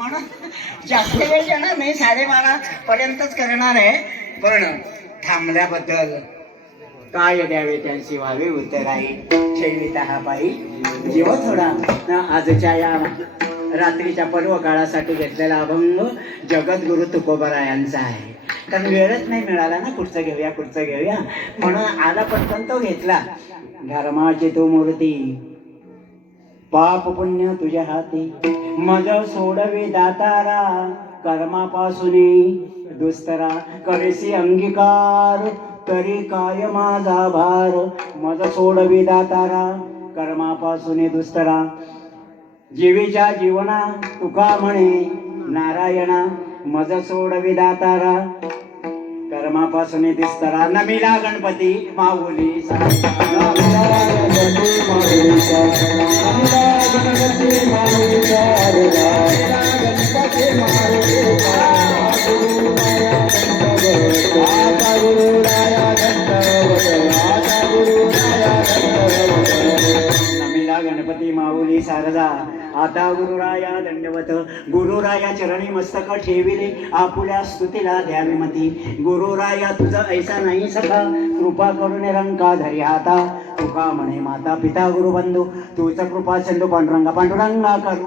म्हणून जास्त वेळ ना मी 12:30 पर्यंतच करणार आहे. पण थांबल्याबद्दल काय द्यावे त्यांची व्हावे उत्तराई. ठेविता हा पायी जीव थोडा आजच्या या रात्रीच्या पर्व काळासाठी घेतलेला अभंग जगद्गुरु तुकोबरायांचा आहे. कारण वेळच नाही मिळाला ना, कुठचं घेऊया म्हणून आला पटकन तो घेतला. धर्माची तू मूर्ती पाप पुण्य तुझ्या हाती, मज सोडवे दातारा कर्मापासून दुस्तरा, करेसी अंगीकार तरी काय माझा भार. मज सोडवे दातारा कर्मापासून दुस्तरा, जीवीच्या जीवना तुका म्हणे नारायणा. मज सोडवी दातारा कर्मापासून दिसतारा. नमिला गणपती माऊली नमिला गणपती माऊली सारदा. आता गुरुराया दंडवत. गुरुराया चरणी मस्तक ठेविले आपुल्या स्तुतीला द्यावी मती. गुरुराया तुझा ऐसा नाही सखा कृपा करून रंका धरी हाता. तुका म्हणे माता पिता गुरुबंधू तुझ कृपा सिंधू पांडुरंगा पांडुरंगा करू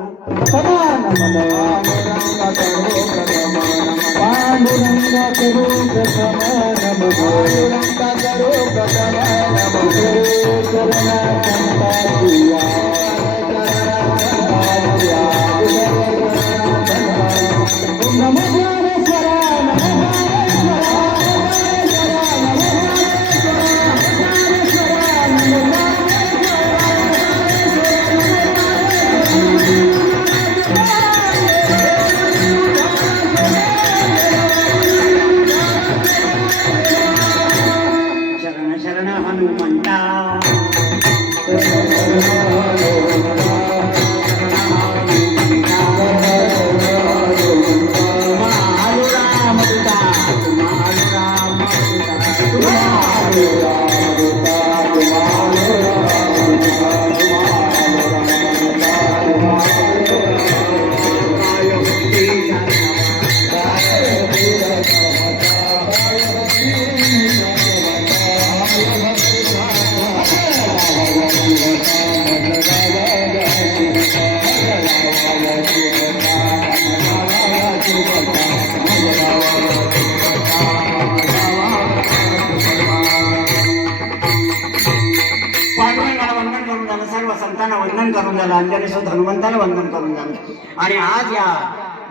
वंदन करून झालं. अंजनी सुद्धा हनुमंताला वंदन करून झालं. आणि आज या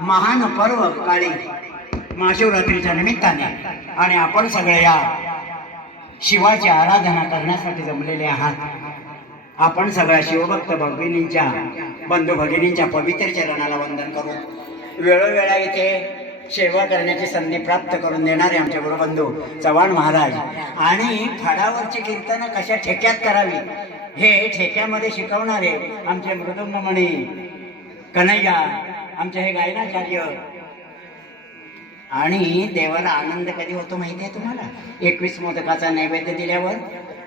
महान पर्व काळी महाशिवरात्रीच्या निमित्ताने आणि आपण सगळे या शिवाची आराधना करण्यासाठी जमलेले आहात. आपण सगळ्या शिवभक्त भगिनींच्या बंधू भगिनींच्या पवित्र चरणाला वंदन करून वेळोवेळा इथे सेवा करण्याची संधी प्राप्त करून देणारे आमचे गुरुबंधू चव्हाण महाराज आणि फडावरची कीर्तनं कशा ठेक्यात करावी हे ठेक्यामध्ये शिकवणारे आमचे मृदुंगमणी कन्हैया, आमचे हे गायनाचार्य. आणि देवाला आनंद कधी होतो माहिती आहे तुम्हाला? 21 मोदकाचा नैवेद्य दिल्यावर,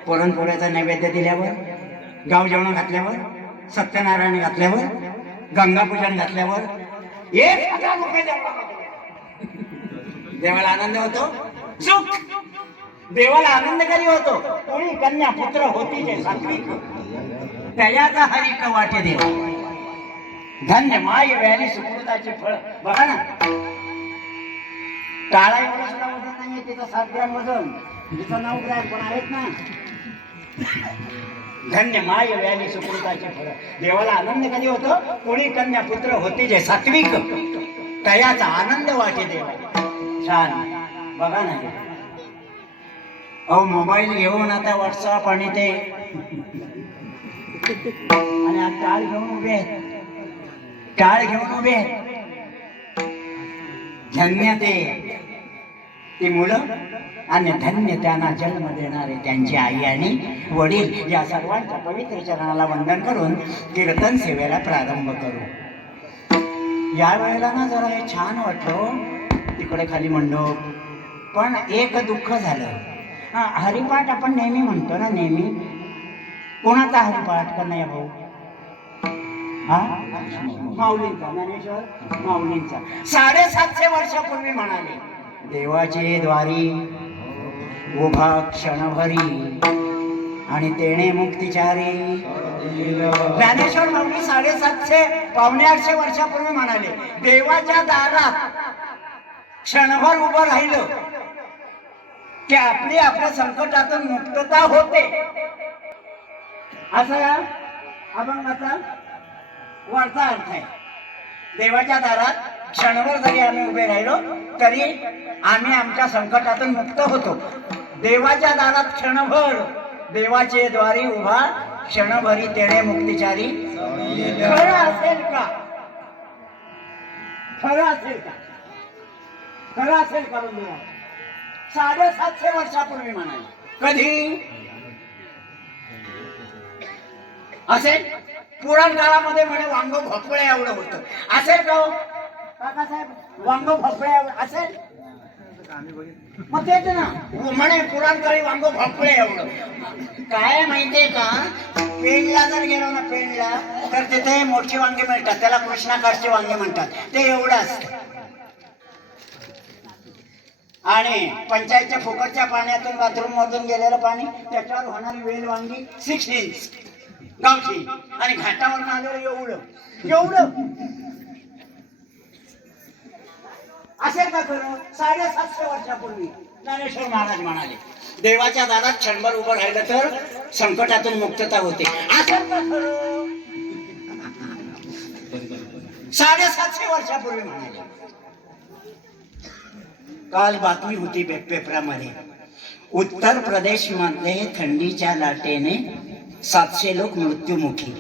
पुरणपोळ्याचा नैवेद्य दिल्यावर, गाव जेवण घातल्यावर, सत्यनारायण घातल्यावर, गंगापूजन घातल्यावर 1000 रुपये देवाला आनंद होतो. सुख देवाला आनंद कधी होतो? कोणी कन्या पुत्र होती जे सात्विक त्याचा हरिक वाटे देव. धन्य माय व्याली सुकृताचे फळ. बघा ना, टाळा एवढं सुद्धा वजन नाहीये तिचं 7 ग्रॅम वजन, तिचं 9 ग्रॅम पण आहेत ना. धन्य माय व्याली सुकृताचे फळ. देवाला आनंद कधी होतो? कोणी कन्या पुत्र होती जे सात्विक त्याचा आनंद वाटे देव. छान. बघा ना, अहो मोबाईल घेऊन आता व्हॉट्सअप आणि ते आणि आज टाळ घेऊन उभे आहेत, टाळ घेऊन उभे आहेत. धन्य ती मुलं आणि धन्य त्यांना जन्म देणारे त्यांची आई आणि वडील. या सर्वांच्या पवित्र चरणाला वंदन करून कीर्तन सेवेला प्रारंभ करू. या वेळेला ना जरा हे छान वाटलं. तिकडे खाली मंडप, पण एक दुःख झालं. हरिपाठ आपण नेहमी म्हणतो ना, नेहमी. कोणाचा हरिपाठ? कन्हैया भाऊ. हा माऊलींचा, ज्ञानेश्वर माऊलींचा 750 वर्षापूर्वी म्हणाले, देवाचे द्वारी उभा क्षणभरी आणि तेणे मुक्तिचारी. ज्ञानेश्वर माऊली 750 पावणे 800 वर्षापूर्वी म्हणाले, देवाच्या दारात क्षणभर उभं राहिलं की आपली आपल्या संकटातून मुक्तता होते. असा या अभंगाचा वरचा अर्थ आहे. देवाच्या दारात क्षणभर जरी आम्ही उभे राहिलो तरी आम्ही आमच्या संकटातून मुक्त होतो. देवाच्या दारात क्षणभर, देवाचे द्वारी उभा क्षणभरी तेणे मुक्तिचारी. खरं असेल का? खरं असेल का? खरं असेल का बंधुरा? 750 वर्षापूर्वी म्हणाले. कधी असेल? पुराण काळामध्ये म्हणे वांग भोपळे एवढं होतं. असेल का हो काकासाहेब? वांग भोपळे असेल? मग तेच ना म्हणे पुराण काळी वांग भोपळे एवढं. काय माहितीये का, पेणला जर गेलो ना, पेणला तर तिथे मोठी वांगी मिळतात, त्याला कृष्णाकाठची वांगी म्हणतात. ते एवढं असतं. आणि पंचायतच्या फुकटच्या पाण्यातून बाथरूम मधून गेलेलं पाणी, त्याच्यावर होणारी वेल वांगी 6 इंच गावठी, आणि घाटावर आलेलं एवढं एवढं. असेल का खरं? 750 वर्षापूर्वी ज्ञानेश्वर महाराज म्हणाले, देवाच्या दारात क्षणभर उभं राहिलं तर संकटातून मुक्तता होते. असेल का खरं? 750 वर्षापूर्वी म्हणाले. काल बातमी होती पेपरामध्ये, उत्तर प्रदेश मध्ये थंडीच्या लाटेने 700 लोक मृत्युमुखी.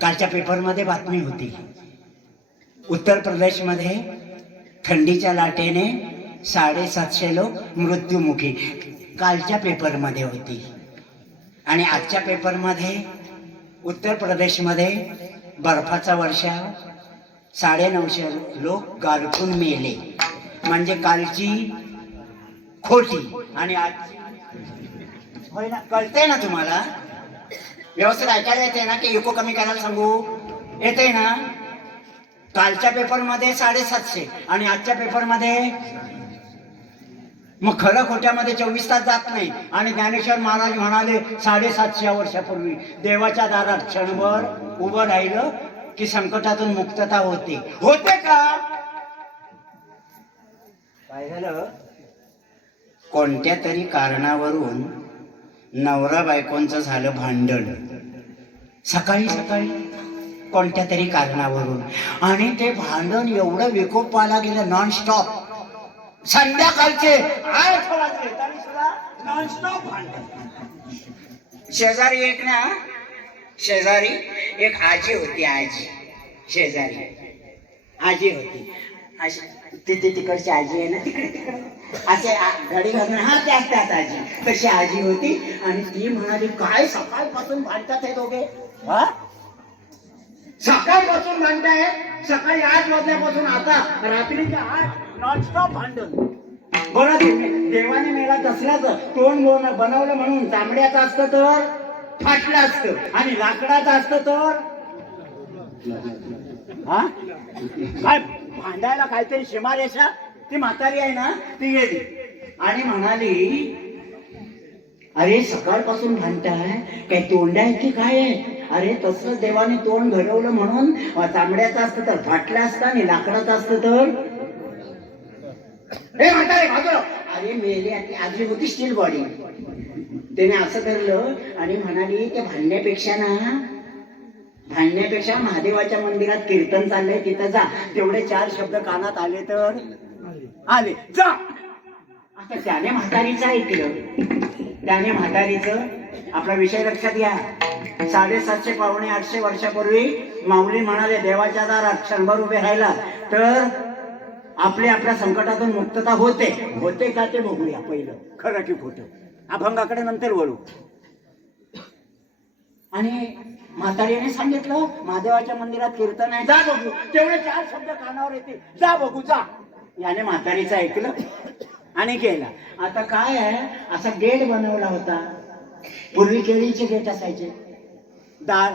कालच्या पेपरमध्ये बातमी होती, उत्तर प्रदेश मध्ये थंडीच्या लाटेने 750 लोक मृत्युमुखी. कालच्या पेपरमध्ये होती. आणि आजच्या पेपरमध्ये उत्तर प्रदेशमध्ये बर्फाचा वर्षा, 950 लोक गारठून मेले. म्हणजे कालची खोटी आणि आज. होय ना? कळतंय ना तुम्हाला? व्यवस्थित ऐकायला येते ना? की इको कमी करायला सांगू येते ना? कालच्या पेपरमध्ये 750 आणि आजच्या पेपरमध्ये. मग खरं खोट्यामध्ये 24 तास जात नाही. आणि ज्ञानेश्वर महाराज म्हणाले 750 वर्षापूर्वी, देवाच्या दारात क्षणभर उभं राहिलं की संकटातून मुक्तता होते. होते का? काय झालं? कोणत्या तरी कारणावरून नवरा बायकोंचं झालं भांडण सकाळी सकाळी, कोणत्या तरी कारणावरून. आणि ते भांडण एवढं विकोपाला गेलं, नॉनस्टॉप. संध्याकाळचे 8 वाजले तरी सुद्धा नॉनस्टॉप भांडण. शेजारी एक ना, शेजारी एक आजी होती. आजी शेजारी आजी होती. तिथे तिकडची आजी आहे ना, तिकडे असे घडी घालून हा त्यात आजी, तशी आजी होती. आणि ती म्हणाली, काय सकाळपासून भांडतात हे दोघे? हा, सकाळपासून भांडताय. सकाळी 8 वाजल्यापासून आता रात्रीच्या 8 नॉनस्टॉप भांडण. बरं, देवाने मेला तसल्याच तोंड बनवलं म्हणून तांबड्याचं असतं तर फाटलं असतं, आणि लाकडाचं असतं तर हा काय भांडायला काहीतरी सीमारेषा. ती म्हातारी आहे ना, ती गेली आणि म्हणाली, अरे सकाळपासून भांडताय, काय तोंड आहे की काय आहे? अरे तसं देवाने तोंड घडवलं म्हणून तांबड्याचं असतं तर फाटलं असतं, आणि लाकडाचं असतं तर. हे म्हातारे भाजलं. अरे मेली आजी होती स्टील बॉडी. त्याने असं धरलं आणि म्हणाली, ते भांडण्यापेक्षा महादेवाच्या मंदिरात कीर्तन चाललंय, तिथं जा. तेवढे 4 शब्द कानात आले तर आले, जा. आता त्याने म्हातारीचं ऐकलं. त्याने म्हातारीचं, आपला विषय लक्षात घ्या. 750 पावणे 800 वर्षापूर्वी माऊली म्हणाले, देवाच्या दारात क्षणभर उभे राहिला तर आपल्या संकटातून मुक्तता होते. होते का ते बघूया पहिलं, खरं की खोटं. अभंगाकडे नंतर वळू. आणि म्हातारीने सांगितलं, महादेवाच्या मंदिरात कीर्तन आहे, जा बघू. तेवढे 4 शब्द कानावर येते, जा बघू जा. याने म्हातारीचं ऐकलं आणि गेला. आता काय आहे, असा गेट बनवला होता. पूर्वी केळीचे गेट असायचे, दार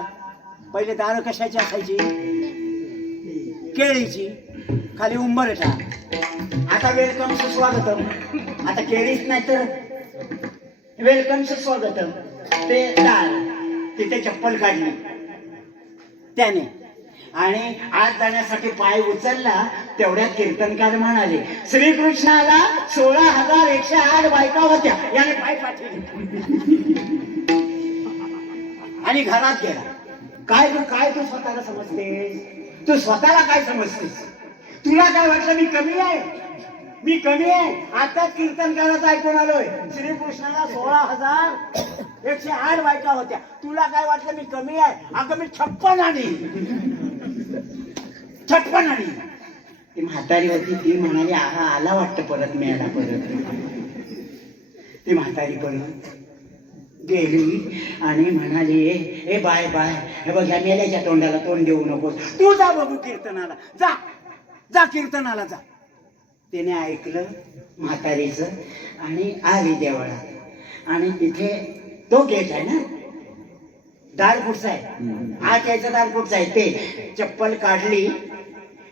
पहिले दार कशाची असायची? केळीची, खाली उंबरठा. आता वेलकम सुस्वागतम. आता केळीच नाही तर वेलकम सुस्वागतम. ते दार, तिथे चप्पल काढली त्याने आणि आत जाण्यासाठी पाय उचलला. तेवढ्यात कीर्तनकार म्हणाले, श्रीकृष्णाला 16,108 बायका होत्या, याने पाय पाठवले आणि घरात गेला. काय तू स्वतःला समजतेस? तू स्वतःला काय समजतेस? तुला काय वाटलं मी कमी आहे? मी कमी आहे? आता कीर्तनकाराचं ऐकून आलोय, श्रीकृष्णाला 16,108 बायका होत्या. तुला काय वाटलं मी कमी आहे? अगं मी 56 आणि ती म्हातारी होती. ती म्हणाली, आहा आला वाटतं परत, मिळाला परत. ती म्हातारी परत गेली आणि म्हणाली, ए बाय बाय, हे बघ ह्या मेल्याच्या तोंडाला तोंड देऊ नको, तू जा बघू कीर्तनाला, जा जा कीर्तनाला जा. तिने ऐकलं म्हातारीचं आणि आली देवळात. आणि तिथे तो गेट आहे ना, दार कुठचा आहे, आत यायचं दार कुठचं आहे, ते चप्पल काढली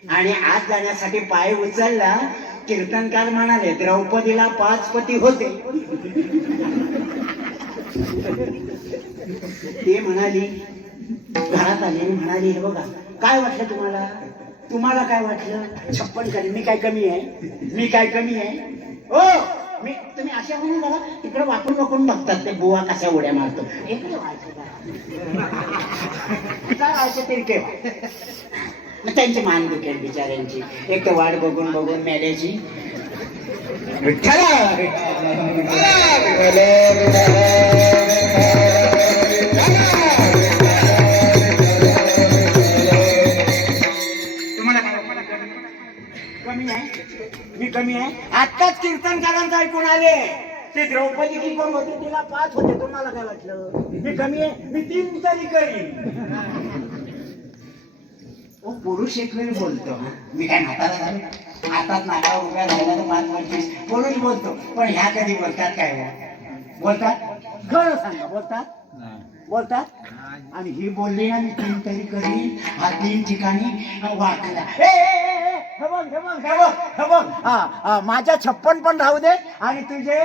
आणि आत जाण्यासाठी पाय उचलला. कीर्तनकार म्हणाले, द्रौपदीला 5 पती होते. ते म्हणाली, घरात आली आणि म्हणाली, हे बघा काय वाटलं तुम्हाला? तुम्हाला काय वाटलं? 56 करी, मी काय कमी आहे? मी काय कमी आहे? हो, मी तुम्ही अशा म्हणून बघा, तिकडे वाकून वाकून बघतात ते बुवा कशा उड्या मारतो. काय तिरके त्यांची मान दुखेल बिचाऱ्यांची. एक तर वाट बघून बघून मेल्याची. कमी आहे? मी कमी आहे? आत्ताच कीर्तनकारांचं ऐकून आले, ते द्रौपदी की कोण होती, तिला 5 होते. तुम्हाला काय वाटलं मी कमी आहे? मी 3 तरी करीन. ओ पुरुष एक वेळ बोलतो, मी काय म्हातारा झालो? हातात नाका उभ्या राहिला तर 5-25 पुरुष बोलतो. पण ह्या कधी बोलतात? काय बोलतात? खरं सांगा, बोलतात? बोलतात. आणि ही बोलली ना, मी 3 तरी करीन, हा 3 ठिकाणी वाकला. माझ्या 56 पण राहू दे आणि तुझे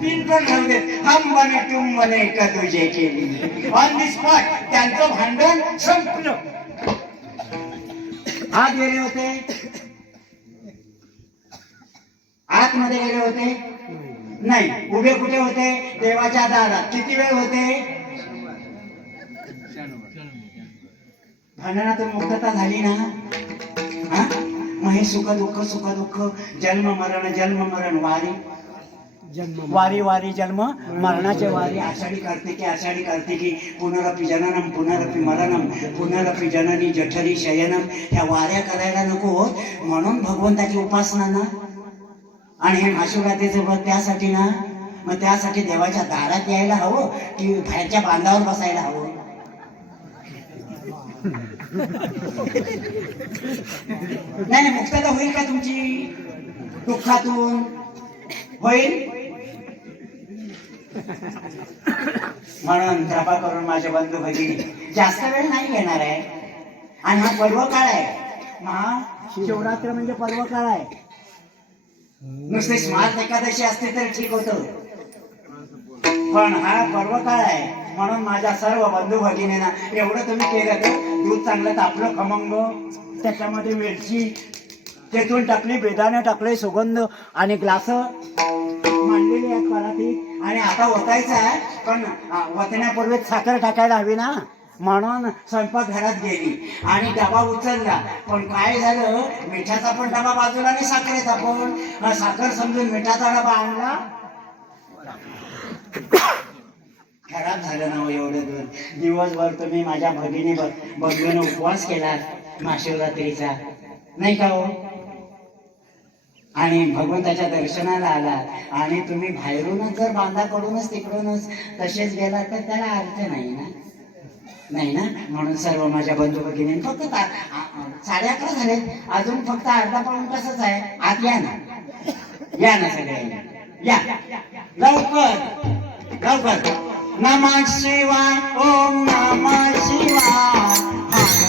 3 पण राहू दे. हम बने तुम बने का तुझे केली. ऑन दी स्पॉट त्यांचं भांडण संपलं. आत गेले होते, आतमध्ये गेले होते नाही, उभे कुठे होते? देवाच्या दारात. किती वेळ होते? भांडणातून मुक्तता झाली ना. हा, मग हे सुख दुःख, जन्म मरण, वारी जन्म मरणाचे वारी. आषाढी कार्तिकी पुनरपि जननम पुनरपि जननी जठरी शयनम. ह्या वाऱ्या करायला नको म्हणून भगवंताची उपासना ना. आणि हे महाशिवरात्रीचं व्रत त्यासाठी ना. मग त्यासाठी देवाच्या दारात यायला हवं की बाहेरच्या बांधावर बसायला हवं? नाही, मुक्तता होईल का तुमची? दुःखातून होईल. म्हणून कृपा करून माझे बंधू भगिनी, जास्त वेळ नाही घेणार आहे. आणि हा पर्व काळ आहे. महाशिवरात्र म्हणजे पर्व काळ आहे. नुसते स्मार्ट एकादशी असते तर ठीक होतं, पण हा पर्व काळ आहे. म्हणून माझ्या सर्व बंधू भगिनींना एवढं तुम्ही केलं तर, दूध चांगलं तापलं खमंग, त्याच्यामध्ये वेलची तेथून टाकली, बेदाणे टाकले, सुगंध आणि ग्लास मांडलेली आहेत परातीत. आणि आता ओतायचं आहे, पण ओतण्यापूर्वी साखर टाकायला हवी ना. म्हणून स्वयंपाकघरात गेली आणि डबा उचलला. पण काय झालं, मिठाचा पण डबा बाजूला आणि साखरेचा पण. साखर समजून मिठाचा डबा आणला, खराब झालं ना. एवढं दूर दिवसभर तुम्ही माझ्या भगिनी बंधून उपवास केला महाशिवरात्रीचा, नाही का हो? आणि भगवंताच्या दर्शनाला आलात आणि तुम्ही बाहेरूनच जर बांधाकडूनच तिकडूनच तसेच गेला तर त्याला अर्थ नाही ना. नाही ना. म्हणून सर्व माझ्या बंधू भगिनी, फक्त 11:30 झाले, अजून फक्त अर्धा पाऊण तासच आहे. आत या ना, या ना सगळ्यांनी, या लवकर लवकर. नमः शिवाय, ओम नमः शिवाय, नमः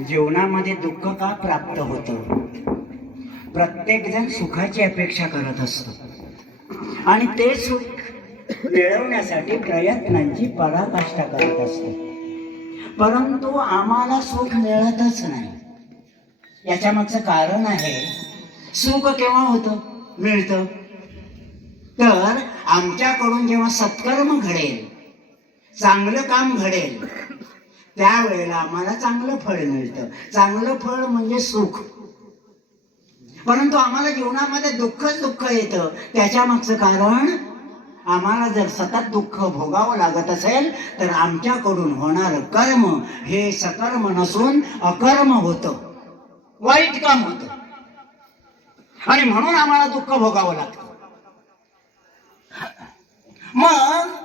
जीवनामध्ये दुःख का प्राप्त होतं? प्रत्येक जण सुखाची अपेक्षा करत असतो आणि ते सुख मिळवण्यासाठी प्रयत्नांची पराकाष्ठा करत असतो, परंतु आम्हाला सुख मिळतच नाही. याच्या मागचं कारण आहे, सुख केव्हा होतं मिळतं तर आमच्याकडून जेव्हा सत्कर्म घडेल, चांगलं काम घडेल, त्यावेळेला आम्हाला चांगलं फळ मिळतं. चांगलं फळ म्हणजे सुख. परंतु आम्हाला जीवनामध्ये दुःख येतं. त्याच्या मागचं कारण, आम्हाला जर सतत दुःख भोगावं लागत असेल तर आमच्याकडून होणारं कर्म हे सकर्म नसून अकर्म होतं, वाईट काम होतं आणि म्हणून आम्हाला दुःख भोगावं लागतं. मग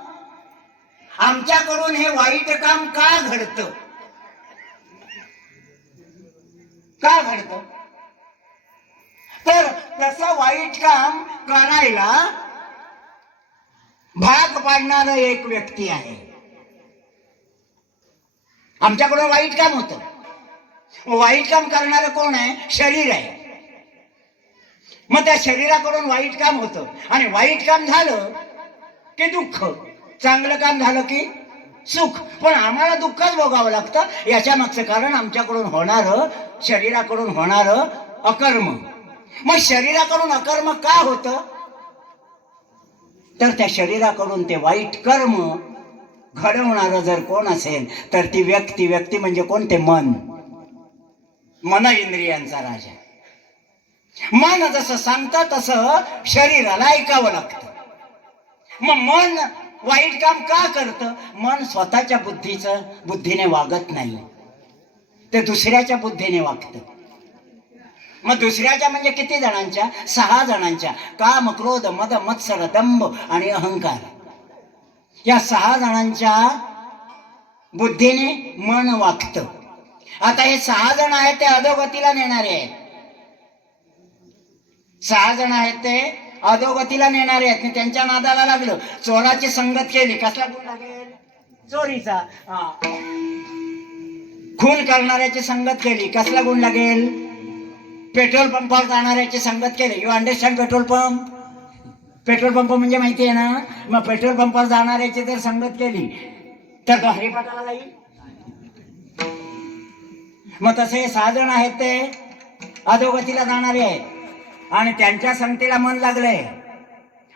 आमच्याकडून हे वाईट काम का घडतं? का घडतं? तर तसं वाईट काम करायला भाग पाडणारा एक व्यक्ती आहे. आमच्याकडून वाईट काम होतं. वाईट काम करणारं कोण आहे? शरीर आहे. मग त्या शरीराकडून वाईट काम होतं आणि वाईट काम झालं की दुःख, चांगलं काम झालं की सुख. पण आम्हाला दुःखच भोगावं लागतं. याच्या मागचं कारण आमच्याकडून होणारं, शरीराकडून होणारं अकर्म. मग शरीराकडून अकर्म का होतं? तर त्या शरीराकडून ते वाईट कर्म घडवणारं जर कोण असेल तर ती व्यक्ती म्हणजे कोण? ते मन. मन इंद्रियांचा राजा. मन जसं सांगतं तसं शरीराला ऐकावं लागतं. मग मन वाईट काम का करतं? मन स्वतःच्या बुद्धीने वागत नाही, ते दुसऱ्याच्या बुद्धीने वागतं. मग दुसऱ्याच्या म्हणजे किती जणांच्या? 6 जणांच्या. काम, क्रोध, मद, मत्सर, दंभ आणि अहंकार. या 6 जणांच्या बुद्धीने मन वागतं. आता हे 6 जण आहेत ते अधोगतीला नेणारे आहेत. 6 जण आहेत ते अधोगतीला नेणारे आहेत. त्यांच्या नादाला लागलं, चोराची संगत केली, कसला गुण लागेल? चोरीचा. खून करणाऱ्याची संगत केली, कसला गुण लागेल? पेट्रोल पंपावर जाणाऱ्याची संगत केली. You understand petrol pump? Petrol pump म्हणजे माहिती आहे ना? मग पेट्रोल पंपावर जाणाऱ्याची जर संगत केली तर तो हरिपाठाला जाईल. मग तसे 6 जण आहेत ते अधोगतीला जाणारे आहेत आणि त्यांच्या संगतीला मन लागलंय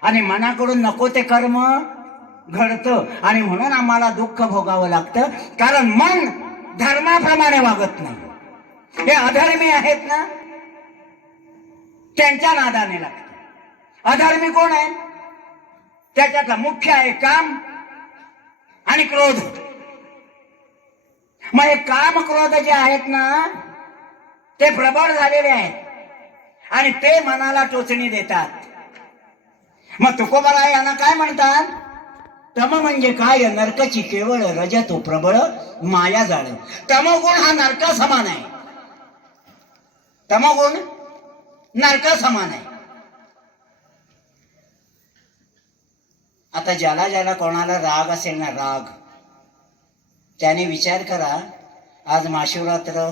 आणि मनाकडून नको ते कर्म घडतं आणि म्हणून आम्हाला दुःख भोगावं लागतं, कारण मन धर्माप्रमाणे वागत नाही. हे अधर्मी आहेत ना, त्यांच्या नादाने लागतं. अधर्मी कोण आहे? त्याच्यातला मुख्य आहे काम आणि क्रोध. मग हे काम क्रोध जे आहेत ना ते प्रबळ झालेले आहेत आणि ते मनाला टोचणी देतात. मग तुकोबाराय यांना काय म्हणतात? तम म्हणजे काय? नरकाची केवळ रजतो प्रबळ माया जाळ. तमोगुण हा नरका समान आहे. तमोगुण नरका समान आहे. आता ज्याला ज्याला कोणाला राग असेल ना, राग, त्याने विचार करा. आज महाशिवरात्र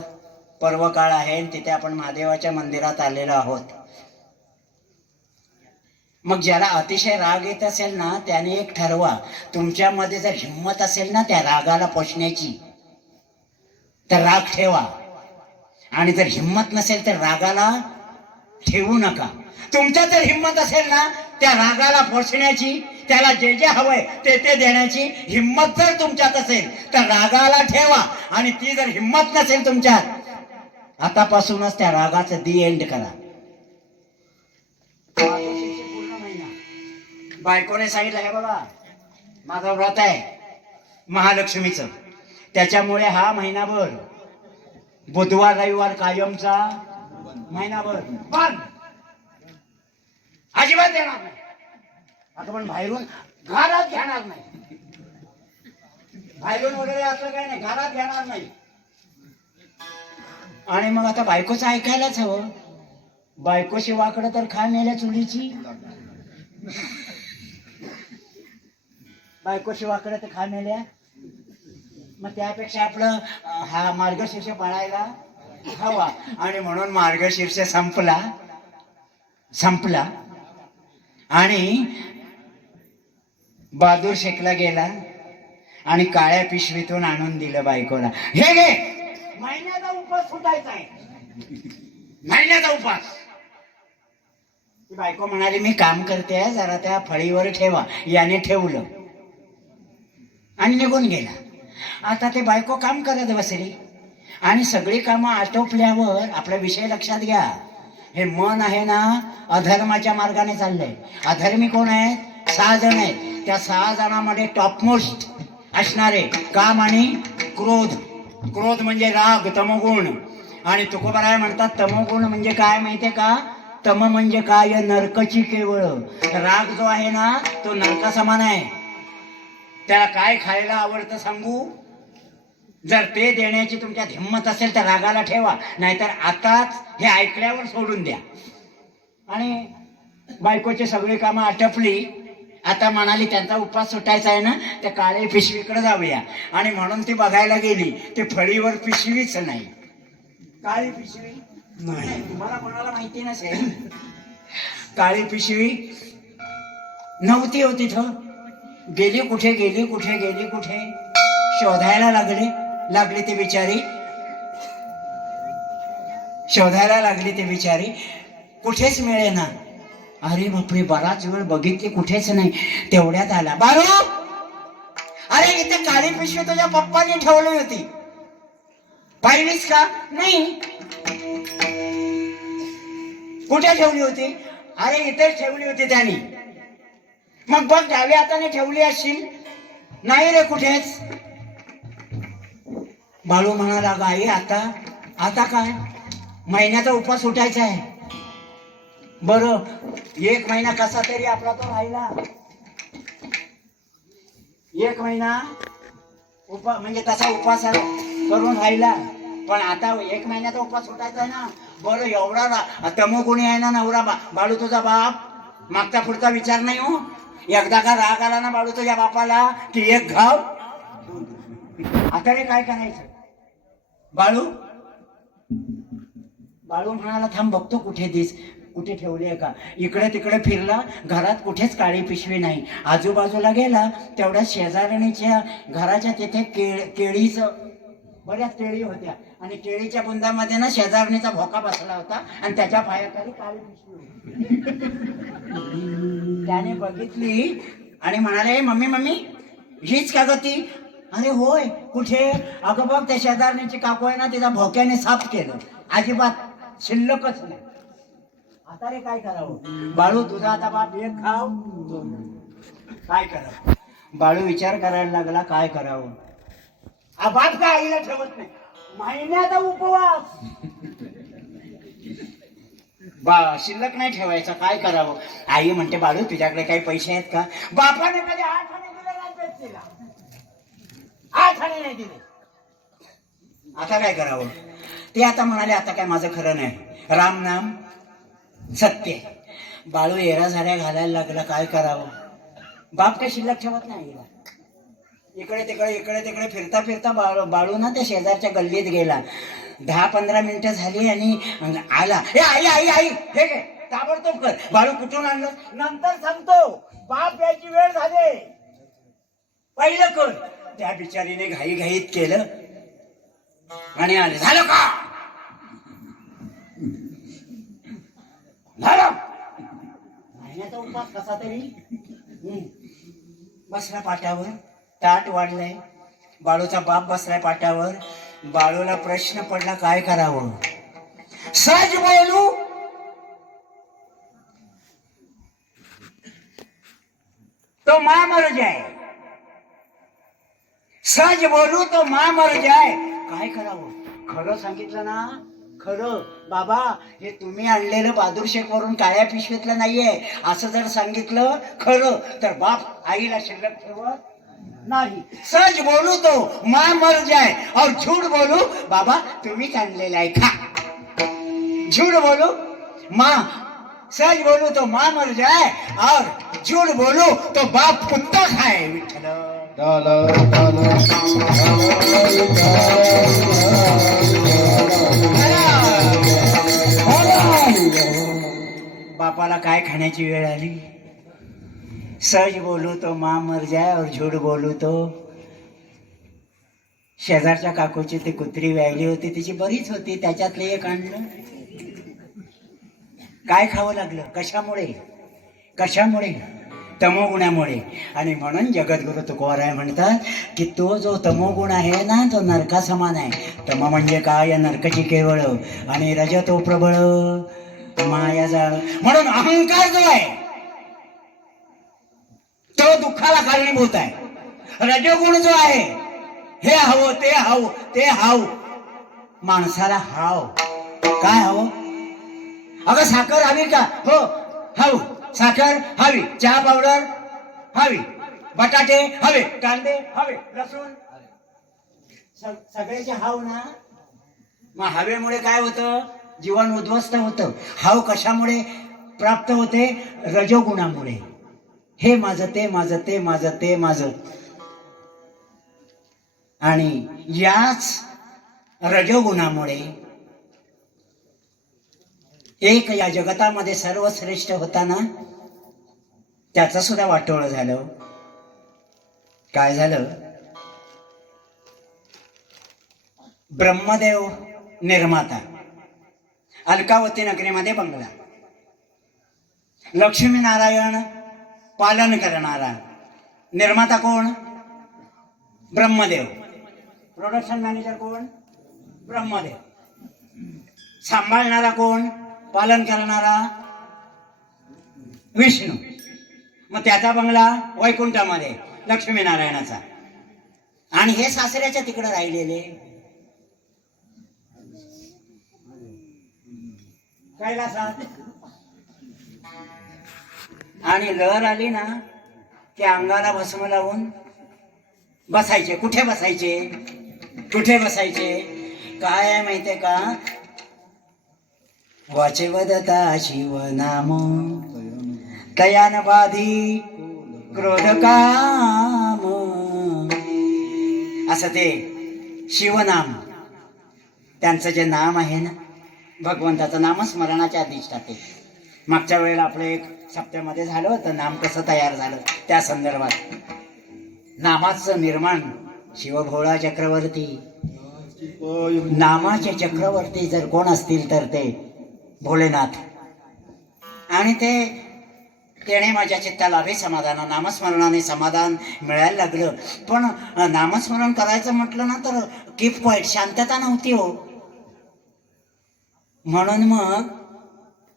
पर्व काळ आहे आणि तिथे आपण महादेवाच्या मंदिरात आलेलो आहोत. मग ज्याला अतिशय राग येत असेल ना, त्याने एक ठरवा. तुमच्यामध्ये जर हिंमत असेल ना त्या रागाला पोषण्याची तर राग ठेवा, आणि जर हिंमत नसेल तर रागाला ठेवू नका. तुमच्या जर हिंमत असेल ना त्या रागाला पोषण्याची, त्याला जे जे हवंय ते ते देण्याची हिंमत जर तुमच्यात असेल तर रागाला ठेवा, आणि ती जर हिंमत नसेल तुमच्यात, आतापासूनच त्या रागाचं दी एंड करा. पूर्ण महिना बायकोने सांगितलं, हे बघा माझं व्रत आहे महालक्ष्मीचं, त्याच्यामुळे हा महिनाभर बुधवार रविवार कायमचा महिनाभर बंद, अजिबात देणार नाही. आता पण बाहेरून घरात घेणार नाही, बाहेरून वगैरे असं काही नाही, घरात घेणार नाही. आणि मग आता बायकोचं ऐकायलाच हवं. बायकोशी वाकडं तर खा मेल्या चुलीची. बायकोशी वाकडं तर खा मेल्या. मग त्यापेक्षा आपलं हा मार्गशीर्ष पाळायला हवा. आणि म्हणून मार्गशीर्ष संपला आणि बहादूर शेकला गेला आणि काळ्या पिशवीतून आणून दिलं बायकोला. हे घे, महिन्याचा उपास सुटायचा आहे, महिन्याचा उपास. ती बायको म्हणाली, मी काम करते, जरा त्या फळीवर ठेवा. याने ठेवलं आणि निघून गेला. आता ते बायको काम करत बसली आणि सगळी कामं आटोपल्यावर आपला विषय लक्षात घ्या. हे मन आहे ना अधर्माच्या मार्गाने चाललंय. अधर्मी कोण आहे? 6 जण आहेत. त्या 6 जणांमध्ये टॉपमोस्ट असणारे काम आणि क्रोध. क्रोध म्हणजे राग, तमोगुण. आणि तुकोबाराय म्हणतात तमोगुण म्हणजे काय माहितीये का? तम म्हणजे काय? नरकाची केवळ. राग जो आहे ना तो नरका समान आहे. त्याला काय खायला आवडतं सांगू? जर ते देण्याची तुमच्यात हिंमत असेल तर रागाला ठेवा, नाहीतर आताच हे ऐकल्यावर सोडून द्या. आणि बायकोची सगळी कामं आटपली. आता म्हणाली त्यांचा उपवास सुटायचा आहे ना, त्या काळे पिशवीकडे जाऊया. आणि म्हणून ती बघायला गेली, ते फळीवर पिशवीच नाही. काळी पिशवी नाही, तुम्हाला कोणाला माहिती नसेल, काळी पिशवी नव्हती हो तिथं. गेली कुठे शोधायला लागली ती बिचारी, शोधायला लागली ती बिचारी, कुठेच मिळेना. अरे बापरे, बराच वेळ बघितली, कुठेच नाही. तेवढ्यात आला बारू, अरे इथे काळी पिशवी तुझ्या पप्पाने ठेवली होती, पाहिलीस का? नाही. कुठे ठेवली होती? अरे इथेच ठेवली होती त्यांनी. मग बघ, डाव्या हाताने ठेवली असशील. नाही रे, कुठेच. बाळू म्हणाला, गाई आता काय? महिन्याचा उपवास सुटायचा आहे. बरं, 1 महिना कसा तरी आपला तो राहिला. 1 महिना म्हणजे तसा उपवास करून राहिला. पण आता 1 महिन्याचा उपवास सुटायचा आहे ना. बरं, एवढा तमोगुणी आहे ना नवरा बाळू तुझा बाप, मागचा पुढचा विचार नाही हो. एकदा का राग आला ना बाळू तुझ्या बापाला की एक घाव आता रे काय करायचं? बाळू बाळू म्हणाला, थांब बघतो कुठे कुठे ठेवली आहे का. इकडे तिकडे फिरला, घरात कुठेच काळी पिशवी नाही. आजूबाजूला गेला, तेवढ्या शेजारणीच्या घराच्या तिथे केळीचं बऱ्याच केळी होत्या आणि केळीच्या बुंदामध्ये ना शेजारणीचा भोका बसला होता आणि त्याच्या पायाखाली काळी पिशवी होती. त्याने बघितली आणि म्हणाले, मम्मी मम्मी हीच का गती? अरे होय, कुठे? अगं बघ, त्या शेजारणीची काकू आहे ना, तिचा भोक्याने साफ केलं, अजिबात शिल्लकच नाही. आता रे काय करावं? बाळू तुझा आता बाप एक खाव दोन, काय करावं? बाळू विचार करायला लागला, काय करावं. बाप का आईला ठेवत नाही, महिन्याचा उपवास, शिल्लक नाही ठेवायचा, काय करावं. आई म्हणते, बाळू तुझ्याकडे काही पैसे आहेत का? बापाने कधी 8 आणे दिले नाही, 8 आणे नाही दिले. आता काय करावं? ते आता म्हणाले, आता काय माझं खरं नाही, राम नाम सत्य. बाळू येरा झाड्या घालायला लागला, काय करावं. बाप काही शिल्लक ठेवत नाही. इकडे तिकडे फिरता फिरता बाळू ना त्या शेजारच्या गल्लीत गेला. 10-15 मिनिटं झाली आणि आला. हे आई आई आई, हे घे, ताबडतोब कर. बाळू कुठून आणलं? नंतर सांगतो, बाप यायची वेळ झाली, पहिलं कर. त्या बिचारीने घाईघाईत केलं आणि आले. झालं का? झालं. महिन्याचा उपवास कसा तरी. बसला पाटावर, ताट वाढलंय, बाळूचा बाप बसलाय पाटावर. बाळूला प्रश्न पडला, काय करावं. सज बोलू तो मां मर जाए, सज बोलू तो मां मर जाए. काय करावं? खरं सांगितलं ना, खरं बाबा हे तुम्ही आणलेलं बहादूर शेख वरून काळ्या पिशवीतलं नाहीये असं जर सांगितलं खरं, तर बाप आईला शिल्लक ठेवत नाही. सच बोलू तो मां मर जाए और झूठ बोलू बाबा तुम्हीच आणलेला आहे खा. झूठ बोलू मां, सच बोलू तो मां मर जाए और झूठ बोलू तो बाप कुत्ता खाए. विठ्ठल बापाला काय खाण्याची वेळ आली. सच बोलू तो मां मर जाए और झूठ बोलू तो. शेजारच्या काकूची ती कुत्री व्यायली होती, तिची बरीच होती, त्याच्यातले एक आणलं. काय खावं लागलं? कशामुळे? कशामुळे? तमोगुणामुळे. आणि म्हणून जगद्गुरु तुकोबाराय म्हणतात की तो जो तमोगुण आहे ना, तो नरका समान आहे. तम म्हणजे काय? नरकाची केवळ. आणि रज तो प्रबळ माया जाळ. म्हणून अहंकार जो आहे तो दुःखाला कारणीभूत आहे. रजोगुण जो आहे, हे हवं ते हवं ते हाव. माणसाला हाव काय हवं? अगं साखर हवी का? हो हवं. साखर हवी, चहा पावडर हवी, बटाटे हवे, कांदे हवे, लसूण, सगळ्याचे हाव ना. मग हवेमुळे काय होतं? जीवन उद्ध्वस्त होतं. हाव कशामुळे प्राप्त होते? रजोगुणामुळे. हे माझं ते माझं ते माझं ते माझं. आणि याच रजोगुणामुळे एक या जगतामध्ये सर्वश्रेष्ठ होताना त्याचं सुद्धा वाटोळं झालं. काय झालं? ब्रह्मदेव निर्माता, अलकावती नगरीमध्ये बंगला, लक्ष्मीनारायण पालन करणारा. निर्माता कोण? ब्रह्मदेव. प्रोडक्शन मॅनेजर कोण? ब्रह्मदेव. सांभाळणारा कोण? पालन करणारा विष्णू. मग त्याचा बंगला वैकुंठामध्ये लक्ष्मीनारायणाचा. आणि हे सासऱ्याच्या तिकडे राहिलेले कैलासात. आणि लहर आली ना की अंगाला भस्म लावून बसायचे. कुठे बसायचे? कुठे बसायचे? काय आहे माहितीये का? वाचे वदता शिवनाम तयान बाधी क्रोध काम. असं ते शिवनाम, त्यांचं जे नाम आहे ना, भगवंताचं नामस्मरणाच्या अधिष्ठात आहे. मागच्या वेळेला आपलं एक सप्त्यामध्ये झालं होतं नाम कसं तयार झालं त्या संदर्भात. नामाचं निर्माण शिवभोळा चक्रवर्ती, नामाचे चक्रवर्ती जर कोण असतील तर ते भोलेनाथ. आणि त्याने माझ्या चित्ताला लाभे समाधान, नामस्मरणाने समाधान मिळायला लागलं. पण नामस्मरण करायचं म्हटलं ना तर कीप क्वाईट, शांतता नव्हती हो. म्हणून मग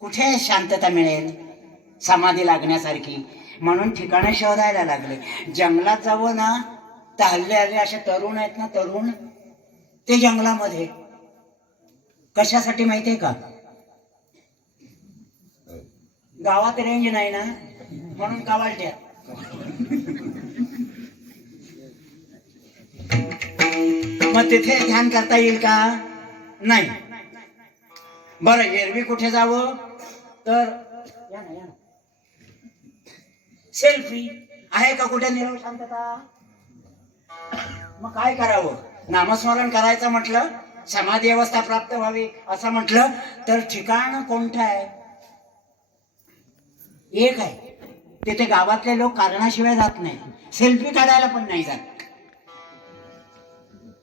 कुठे शांतता मिळेल समाधी लागण्यासारखी, म्हणून ठिकाणं शोधायला लागले. जंगलात जावं ना तर हल्ले असे तरुण आहेत ना, तरुण ते जंगलामध्ये कशासाठी माहितीये का? गावात रेंज नाही ना म्हणून कावालट्या. मग तिथे ध्यान करता येईल का? नाही. बरं, एरवी कुठे जावं तर या ना सेल्फी आहे का कुठे निरव शांतता? मग काय करावं? नामस्मरण करायचं म्हटलं, समाधी अवस्था प्राप्त व्हावी असं म्हटलं तर ठिकाण कोणतं आहे? एक आहे, तिथे गावातले लोक कारणाशिवाय जात नाही, सेल्फी काढायला पण नाही जात.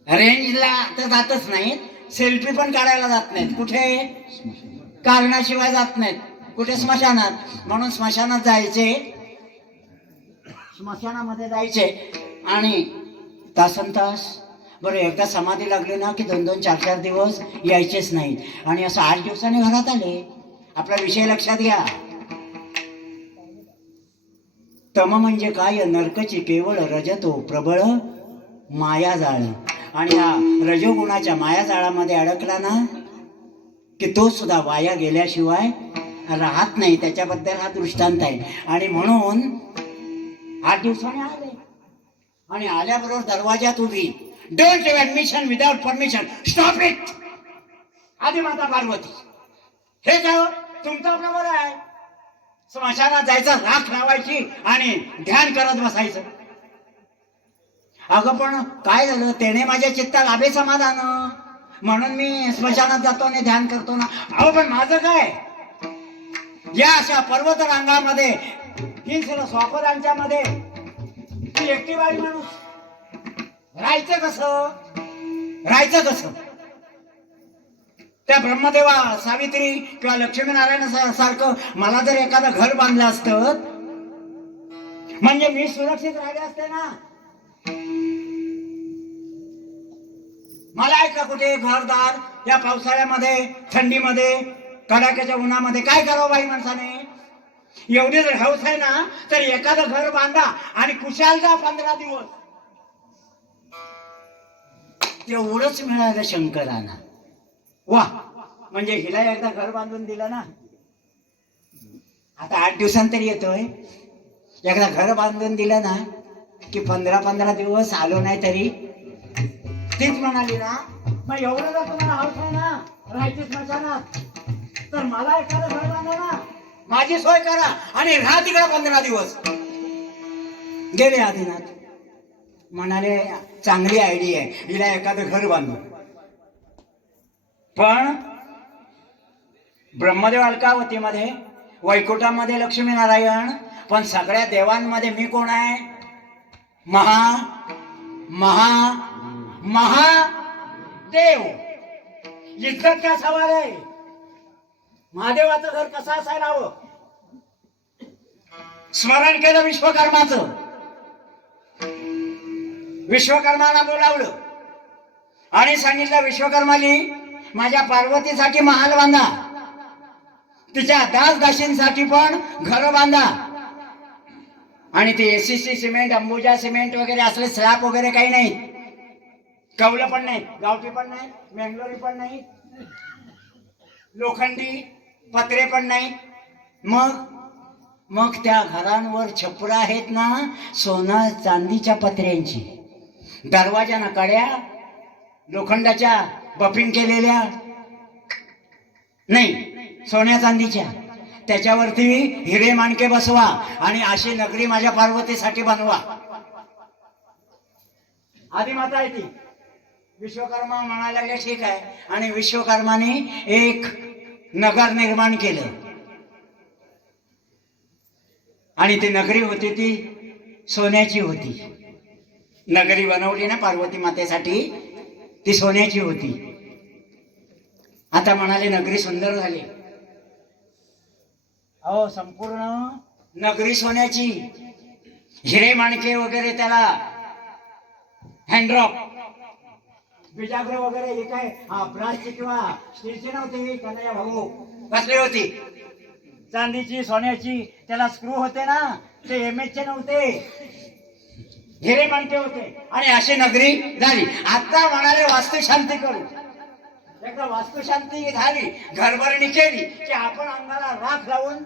रेंजला तर जातच नाहीत, सेल्फी पण काढायला जात नाहीत. कुठे? कारणाशिवाय जात नाहीत. कुठे? स्मशानात. म्हणून स्मशानात जायचे, स्मशानामध्ये जायचे आणि तासन तास. बरं, एकदा समाधी लागली ना की 2-2, 4-4 दिवस यायचेच नाहीत. आणि असं 8 दिवसांनी घरात आले. आपला विषय लक्षात घ्या. तम म्हणजे काय? नरकची केवळ रजतो प्रबळ मायाजाळ. आणि हा रजोगुणाच्या मायाजाळामध्ये अडकला ना की तो सुद्धा वाया गेल्याशिवाय राहत नाही. त्याच्याबद्दल हा दृष्टांत आहे. आणि म्हणून 8 दिवसांनी आले आणि आल्याबरोबर दरवाजात उभी. Don't give admission without permission. Stop it. आधी माता पार्वती, हे जाऊ तुमचा प्रवर आहे. स्मशानात जायचं, राख लावायची आणि ध्यान करत बसायचं. अगं पण काय झालं? त्याने माझ्या चित्तात लाभे समाधान, म्हणून मी स्मशानात जातो आणि ध्यान करतो ना. अहो पण माझं काय? या अशा पर्वत रांगामध्ये, स्वापरांच्या मध्ये ती एकटी बाई माणूस राहायचं कसं? राहायचं कसं? त्या ब्रह्मदेवा, सावित्री किंवा लक्ष्मीनारायण सारखं मला जर एखादं घर बांधलं असतं म्हणजे मी सुरक्षित राहिले असते ना. मला ऐका कुठे घरदार या पावसाळ्यामध्ये, थंडीमध्ये, कडाक्याच्या उन्हामध्ये काय करावं बाई माणसाने? एवढी जर हौस आहे ना तर एखादं घर बांधा आणि कुशाल जा 15 दिवस. तेवढंच मिळालं शंकरांना. वा, म्हणजे हिला एकदा घर बांधून दिलं ना, आता 8 दिवसांतरी येतोय. एकदा घर बांधून दिलं ना की 15-15 दिवस आलो नाही तरी तीच म्हणाली ना, मग एवढं जर तुम्हाला हौस आहे ना राहायची स्मशानात तर मला एखादं घर बांधा ना, माझी सोय करा आणि राहा तिकडे 15 दिवस. गेले आदिनाथ. म्हणाले चांगली आयडिया आहे, हिला एखादं घर बांधू. पण ब्रह्मदेव अलकावतीमध्ये, वैकुंठामध्ये लक्ष्मीनारायण, पण सगळ्या देवांमध्ये मी कोण आहे? महादेव. इज्जत का सवाल आहे? महादेवाचं घर कसं असायला हवं? स्मरण केलं विश्वकर्माचं. विश्वकर्माला बोलावलं आणि सांगितलं, विश्वकर्माली माझ्या पार्वतीसाठी महाल बांधा, तिच्या दास दासींसाठी पण घर बांधा. आणि ते एसीसी सिमेंट, अंबुजा सिमेंट वगैरे असले स्लॅब वगैरे काही नाही, कौलं पण नाही, गावठी पण नाही, मेंगलोरी पण नाही, लोखंडी पत्रे पण नाही. मग त्या घरांवर छप्पर आहेत ना सोना चांदीच्या पत्र्यांची. दरवाजाना कड्या लोखंडाच्या बफिंग केलेल्या नाही, सोन्या चांदीच्या. त्याच्यावरती हिरे माणके बसवा आणि अशी नगरी माझ्या पार्वतीसाठी बनवा. आदिमाता आहे ती. विश्वकर्मा म्हणायला लागले ठीक आहे, आणि विश्वकर्माने एक नगर निर्माण केलं, आणि ती नगरी होती ती सोन्याची होती. नगरी बनवली ना पार्वती मातेसाठी, ती सोन्याची होती. आता म्हणाले नगरी सुंदर झाली, अहो संपूर्ण नगरी सोन्याची, हिरे माणके वगैरे त्याला हँड्रॉप बिजाग्र वगैरे हे काय ब्रासची किंवा स्टीलची नव्हती, कन्हैया भाऊ कसली होती, चांदीची सोन्याची. त्याला स्क्रू होते ना, ते एमएचचे नव्हते, हिरे माणके होते. आणि अशी नगरी झाली. आता म्हणाले वास्तुशांती करू. एकदा वास्तुशांती झाली, घरभरणी केली की आपण अंगाला राख लावून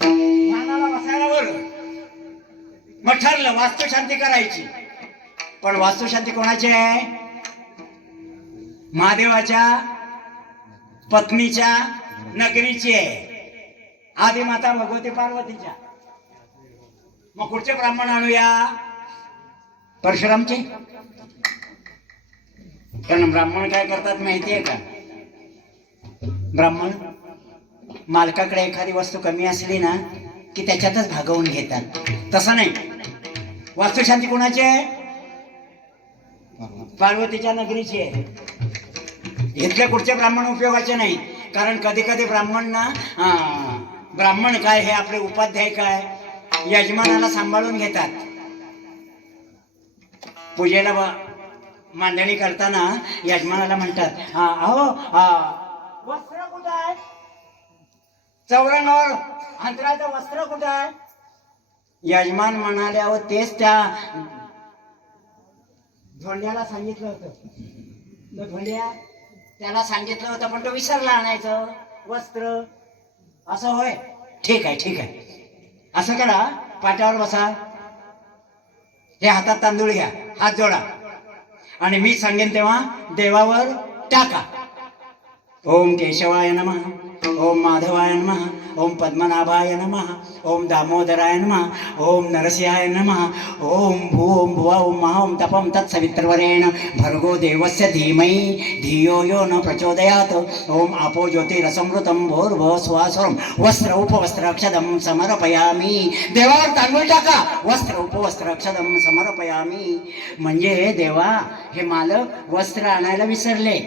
ध्यानाला बसायला बोलू. मग ठरलं वास्तुशांती करायची. पण वास्तुशांती कोणाची आहे? महादेवाच्या पत्नीच्या नगरीची आहे, आदिमाता भगवती पार्वतीच्या. मग कुठचे ब्राह्मण आणूया? परशुरामचे. कारण ब्राह्मण काय करतात माहितीये का? ब्राह्मण मालकाकडे एखादी वस्तू कमी असली ना की त्याच्यातच भागवून घेतात. तसं नाही, वास्तुशांती कोणाची आहे? पार्वतीच्या नगरीची आहे. इथले कुठचे ब्राह्मण उपयोगाचे नाही. कारण कधी कधी ब्राह्मण काय, हे आपले उपाध्याय काय, यजमानाला सांभाळून घेतात. पूजेला मांडणी करताना यजमानाला म्हणतात, अहो वस्त्र कुठं आहे? चौरंगावर अंतराचं वस्त्र कुठं आहे? यजमान म्हणाल्यावर तेच त्या धोंड्याला सांगितलं होतं. धोंड्या त्याला सांगितलं होतं, पण तो विसरला आणायचं वस्त्र. असं होय? ठीक आहे ठीक आहे, असं करा, पाट्यावर बसा, हे हातात तांदूळ घ्या, हात जोडा, आणि मी सांगेन तेव्हा देवावर टाका. ओम केशवाय नमः, ओम माधवाय नमः, ओम पद्मनाभाय नमः, ओम दामोदराय नमः, ओम नरसिंहाय नमः, ओम भूम भुवा ओम महा ओम तपम तत्सवितर्वरेण भर्गो देवस्य धीमहि धियो यो न प्रचोदयात्. ओम आपो ज्योतिरसमृतं भूर्भुवः स्वः. वस्त्र उपवस्त्र अक्षदं समर्पयामी. देवावर तांदूळ टाका, वस्त्र उपवस्त्र अक्षदं समर्पयामी. म्हणजे देवा, हे मालक वस्त्र आणायला विसरले,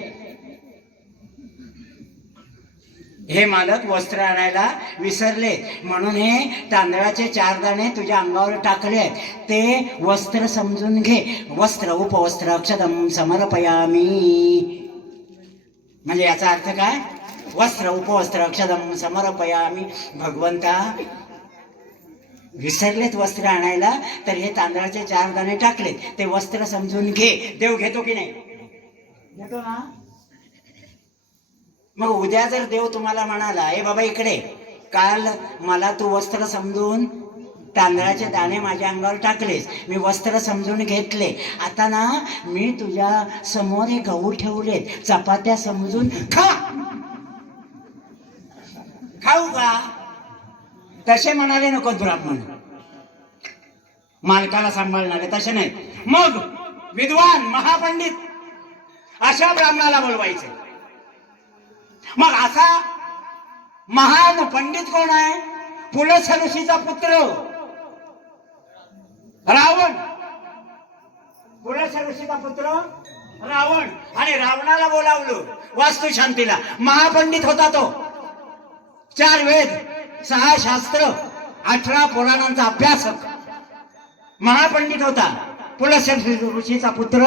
हे मालक वस्त्र आणायला विसरले, म्हणून हे तांदळाचे 4 दाणे तुझ्या अंगावर टाकले. ते वस्त्र समजून घे. वस्त्र उपवस्त्र अक्षदं समर्पयामी. म्हणजे याचा अर्थ काय? वस्त्र उपवस्त्र अक्षदं समर्पयामी. भगवंता, विसरलेत वस्त्र आणायला, तर हे तांदळाचे 4 दाणे टाकलेत, ते वस्त्र समजून घे. देव घेतो की नाही? घेतो ना. मग उद्या जर देव तुम्हाला म्हणाला, ए बाबा इकडे, काल मला तू वस्त्र समजून तांदळाचे दाणे माझ्या अंगावर टाकलेस, मी वस्त्र समजून घेतले, आता ना मी तुझ्या समोर हे गहू ठेवलेत, चपात्या समजून खा, खाऊ का? तसे म्हणाले नको ब्राह्मण, मालकाला सांभाळणारे तसे नाही. मग विद्वान महापंडित अशा ब्राह्मणाला बोलवायचे. मग असा महान पंडित कोण आहे? पुलत्स ऋषीचा पुत्र रावण. पुलत्स ऋषीचा पुत्र रावण. आणि रावणाला बोलावलं वास्तुशांतीला. महापंडित होता तो. 4 वेद, 6 शास्त्र, 18 पुराणांचा अभ्यासक महापंडित होता पुलत्स ऋषीचा पुत्र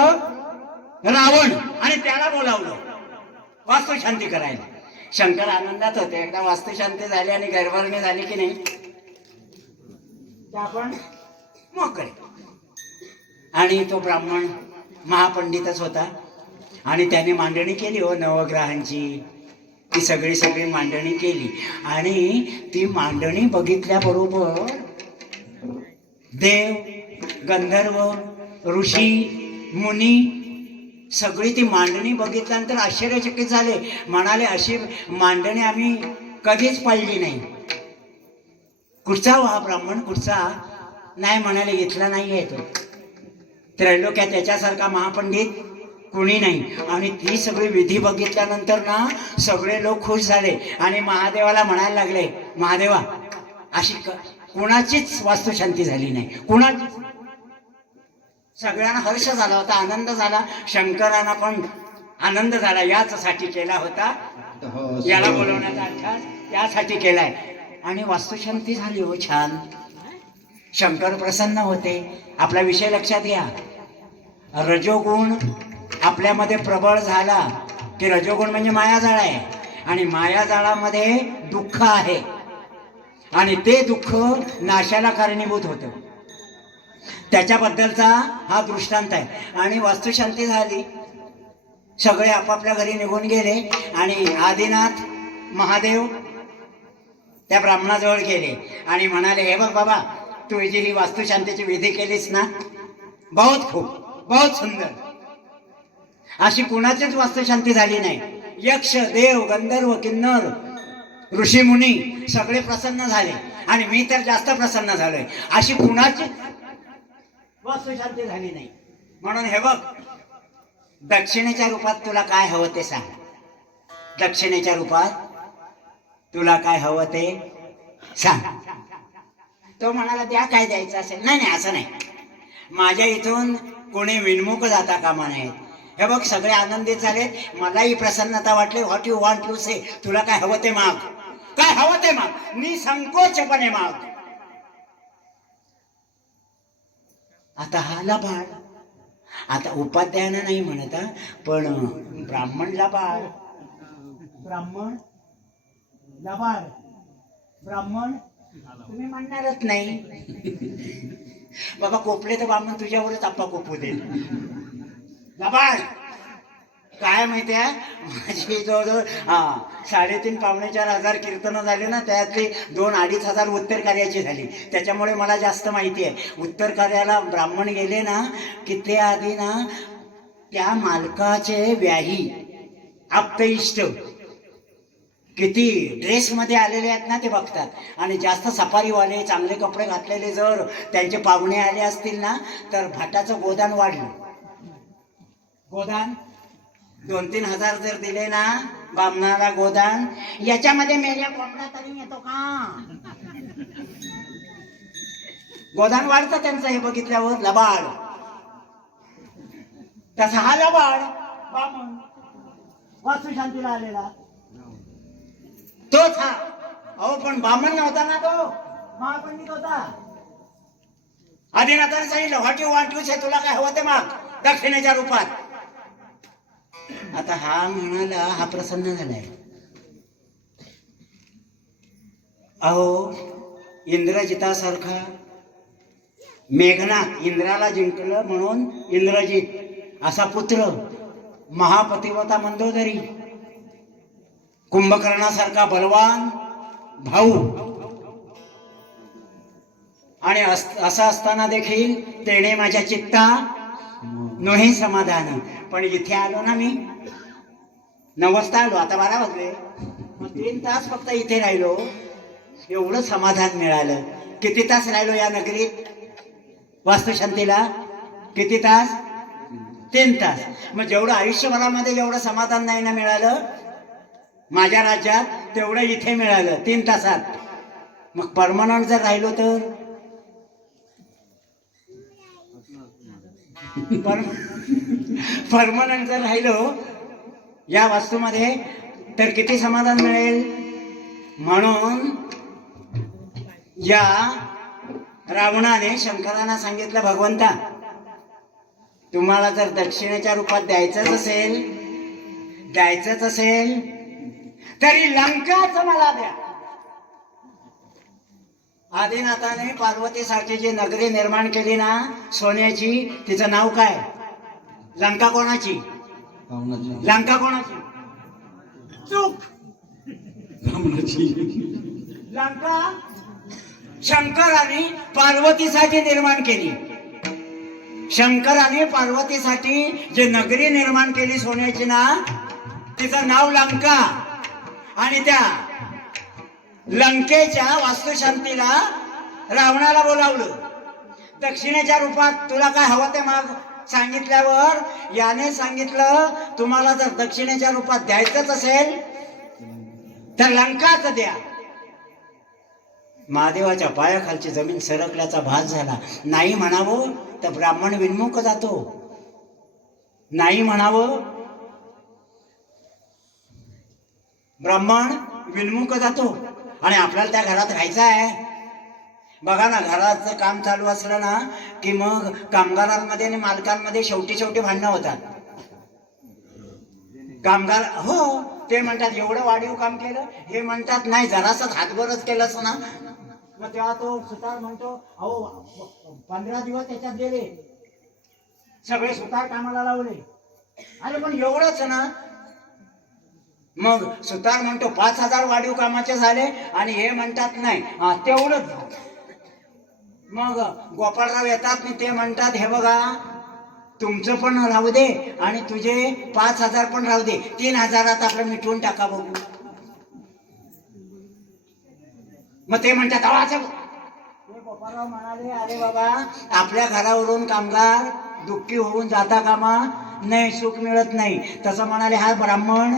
रावण. आणि त्याला बोलावलं वास्तुशांती करायला. शंकर आनंदात होते. एकदा वास्तुशांती झाली आणि घरभरणी झाली की नाही, आपण मोकळे. आणि तो ब्राह्मण महापंडितच होता, आणि त्याने मांडणी केली हो नवग्रहांची. ती सगळी मांडणी केली, आणि ती मांडणी बघितल्याबरोबर देव, गंधर्व, ऋषी, मुनी सगळी ती मांडणी बघितल्यानंतर आश्चर्यचकित झाले. म्हणाले, अशी मांडणी आम्ही कधीच पाहिली नाही. कुठचा हा ब्राह्मण? कुठचा? नाही म्हणाले, इथला नाही आहे तो. त्रैलोक्यात त्याच्यासारखा महापंडित कोणी नाही. आणि ती सगळी विधी बघितल्यानंतर ना सगळे लोक खुश झाले आणि महादेवाला म्हणायला लागले, महादेवा अशी कुणाचीच वास्तुशांती झाली नाही, कुणाचीच. सगळ्यांना हर्ष झाला होता, आनंद झाला. शंकरांना पण आनंद झाला. याचसाठी केला होता, याला बोलवण्याचा अर्थात त्यासाठी केलाय. आणि वास्तुशांती झाली हो छान. शंकर प्रसन्न होते. आपला विषय लक्षात घ्या. रजोगुण आपल्यामध्ये प्रबळ झाला की रजोगुण म्हणजे मायाजाळ आहे आणि मायाजाळामध्ये दुःख आहे आणि ते दुःख नाशाला कारणीभूत होतं. त्याच्याबद्दलचा हा दृष्टांत आहे. आणि वास्तुशांती झाली, सगळे आपापल्या घरी निघून गेले आणि आदिनाथ महादेव त्या ब्राह्मणाजवळ गेले आणि म्हणाले, हे बघ बाबा, तू जी ही वास्तुशांतीची विधी केलीस ना, बहुत खूप, बहुत सुंदर. अशी कुणाचीच वास्तुशांती झाली नाही. यक्ष, देव, गंधर्व, किन्नर, ऋषी मुनी सगळे प्रसन्न झाले आणि मी तर जास्त प्रसन्न झालोय. अशी कुणाची वास्तुशांती झाली नाही. म्हणून हे बघ, दक्षिणेच्या रूपात तुला काय हवं ते सांग. दक्षिणेच्या रूपात तुला काय हवं ते सांग. तो म्हणाला, द्या, काय द्यायचं असेल. नाही नाही, असं नाही, माझ्या इथून कोणी विनमुख जाता कामा नये. हे बघ, सगळे आनंदित झाले, मलाही प्रसन्नता वाटली. व्हॉट यू वॉन्ट टू से, तुला काय हवं ते माग, काय हवं ते माग, निसंकोचपणे माग. आता हा लबाड, आता उपाध्यायानं नाही म्हणत, पण ब्राह्मण लबाड, ब्राह्मण लबाड, ब्राह्मण तुम्ही म्हणणारच नाही. बाबा कोपले तर ब्राह्मण तुझ्यावरच आप्पा कोपू दे. लबाड काय माहितीये, माझी जवळजवळ 3,500-4,000 कीर्तनं झाली ना, त्यातली 2,000-2,500 उत्तर कार्याची झाली. त्याच्यामुळे मला जास्त माहिती आहे. उत्तर कार्याला ब्राह्मण गेले ना की ते आधी ना त्या मालकाचे व्याही आप्तइष्ट किती ड्रेसमध्ये आलेले आहेत ना ते बघतात. आणि जास्त सफारीवाले, चांगले कपडे घातलेले जर त्यांचे पाहुणे आले असतील ना, तर भाटाचं गोदान वाढलं. गोदान 2-3 हजार जर दिले ना बामणाला गोदान, याच्यामध्ये मेल्या कोंबडा तरी येतो का? गोदान वाढतं त्यांचं. हे बघितल्यावर लबाड, तसा हा लबाड बामण वास्तुशांतीला आलेला तोच हा. अहो पण बामण नव्हता ना, तो महापंडित होता. आदिनाथाने सांगितलं, व्हॉट यू वॉन्ट टू से, तुला काय हवं ते माग, दक्षिणेच्या रूपात. आता हा म्हणाला, हा प्रसन्न झालाय. अहो इंद्रजितासारखा मेघनाथ, इंद्राला जिंकलं म्हणून इंद्रजित असा पुत्र, महापतिव्रता मंदोदरी, कुंभकर्णासारखा बलवान भाऊ, आणि असं असताना देखील तेणे माझ्या चित्ता नोहे समाधान. पण इथे आलो ना मी 9 वाजता आलो, आता 12 वाजले, मग 3 तास फक्त इथे राहिलो, एवढं समाधान मिळालं. किती तास राहिलो या नगरीत वास्तुशांतीला? किती तास? 3 तास. मग जेवढं आयुष्यभरामध्ये एवढं समाधान नाही ना मिळालं माझ्या राज्यात, तेवढं इथे मिळालं 3 तासात. मग परमनंट जर राहिलो तर परमनंट जर राहिलो या वास्तूमध्ये तर किती समाधान मिळेल. म्हणून या रावणाने शंकरांना सांगितलं, भगवंता तुम्हाला जर दक्षिणेच्या रूपात द्यायचंच असेल तरी लंकाच मला द्या. आदिनाथाने पार्वतीसाठी जी नगरी निर्माण केली ना सोन्याची, तिचं नाव काय? लंका. कोणाची? लंका कोणाची? चूक, लंका शंकराने पार्वतीसाठी निर्माण केली. शंकराने पार्वतीसाठी जे नगरी निर्माण केली सोन्याची ना, तिचं नाव लंका. आणि त्या लंकेच्या वास्तुशांतीला रावणाला बोलावलं. दक्षिणेच्या रूपात तुला काय हवं ते माग सांगितल्यावर याने सांगितलं तुम्हाला जर दक्षिणेच्या रूपात द्यायचंच असेल तर लंकाच द्या. महादेवाच्या पायाखालची जमीन सरकल्याचा भास झाला. नाही म्हणावं तर ब्राह्मण विन्मुख जातो. नाही म्हणावं ब्राह्मण विन्मुख जातो. आणि आपल्याला त्या घरात राहायचं आहे. बघा ना, घराचं काम चालू असलं ना की मग कामगारांमध्ये आणि मालकांमध्ये शेवटी भांडणं होतात. कामगार हो ते म्हणतात एवढं वाढीव काम केलं, हे म्हणतात नाही जरासं हातभरच केलंस ना. मग तेव्हा तो सुतार म्हणतो अहो 15 दिवस त्याच्यात गेले, सगळे सुतार कामाला लावले. अरे पण एवढंच ना. मग सुतार म्हणतो 5,000 वाढीव कामाचे झाले आणि हे म्हणतात नाही तेवढंच. मग गोपाळराव येतात आणि ते म्हणतात हे बघा तुमचं पण राहू दे आणि तुझे 5,000 पण राहू दे, 3,000 आपलं मिटवून टाका बघू. मग ते म्हणतात असं. गोपाळराव म्हणाले अरे बाबा आपल्या घरावरून कामगार दुःखी होऊन जाता कामा नाही, सुख मिळत नाही. तसं म्हणाले हा ब्राह्मण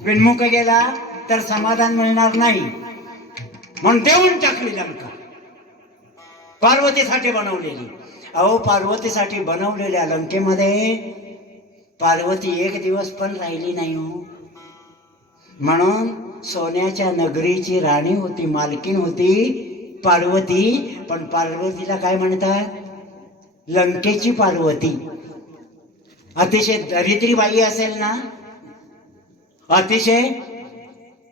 विन्मुख गेला तर समाधान मिळणार नाही, म्हणून देऊन टाकली लंका. पार्वतीसाठी बनवलेली. अहो पार्वतीसाठी बनवलेल्या लंकेमध्ये पार्वती एक दिवस पण राहिली नाही हो. म्हणून सोन्याच्या नगरीची राणी होती, मालकीन होती पार्वती. पण पार्वतीला काय म्हणतात? लंकेची पार्वती. अतिशय दरिद्री बाई असेल ना, अतिशय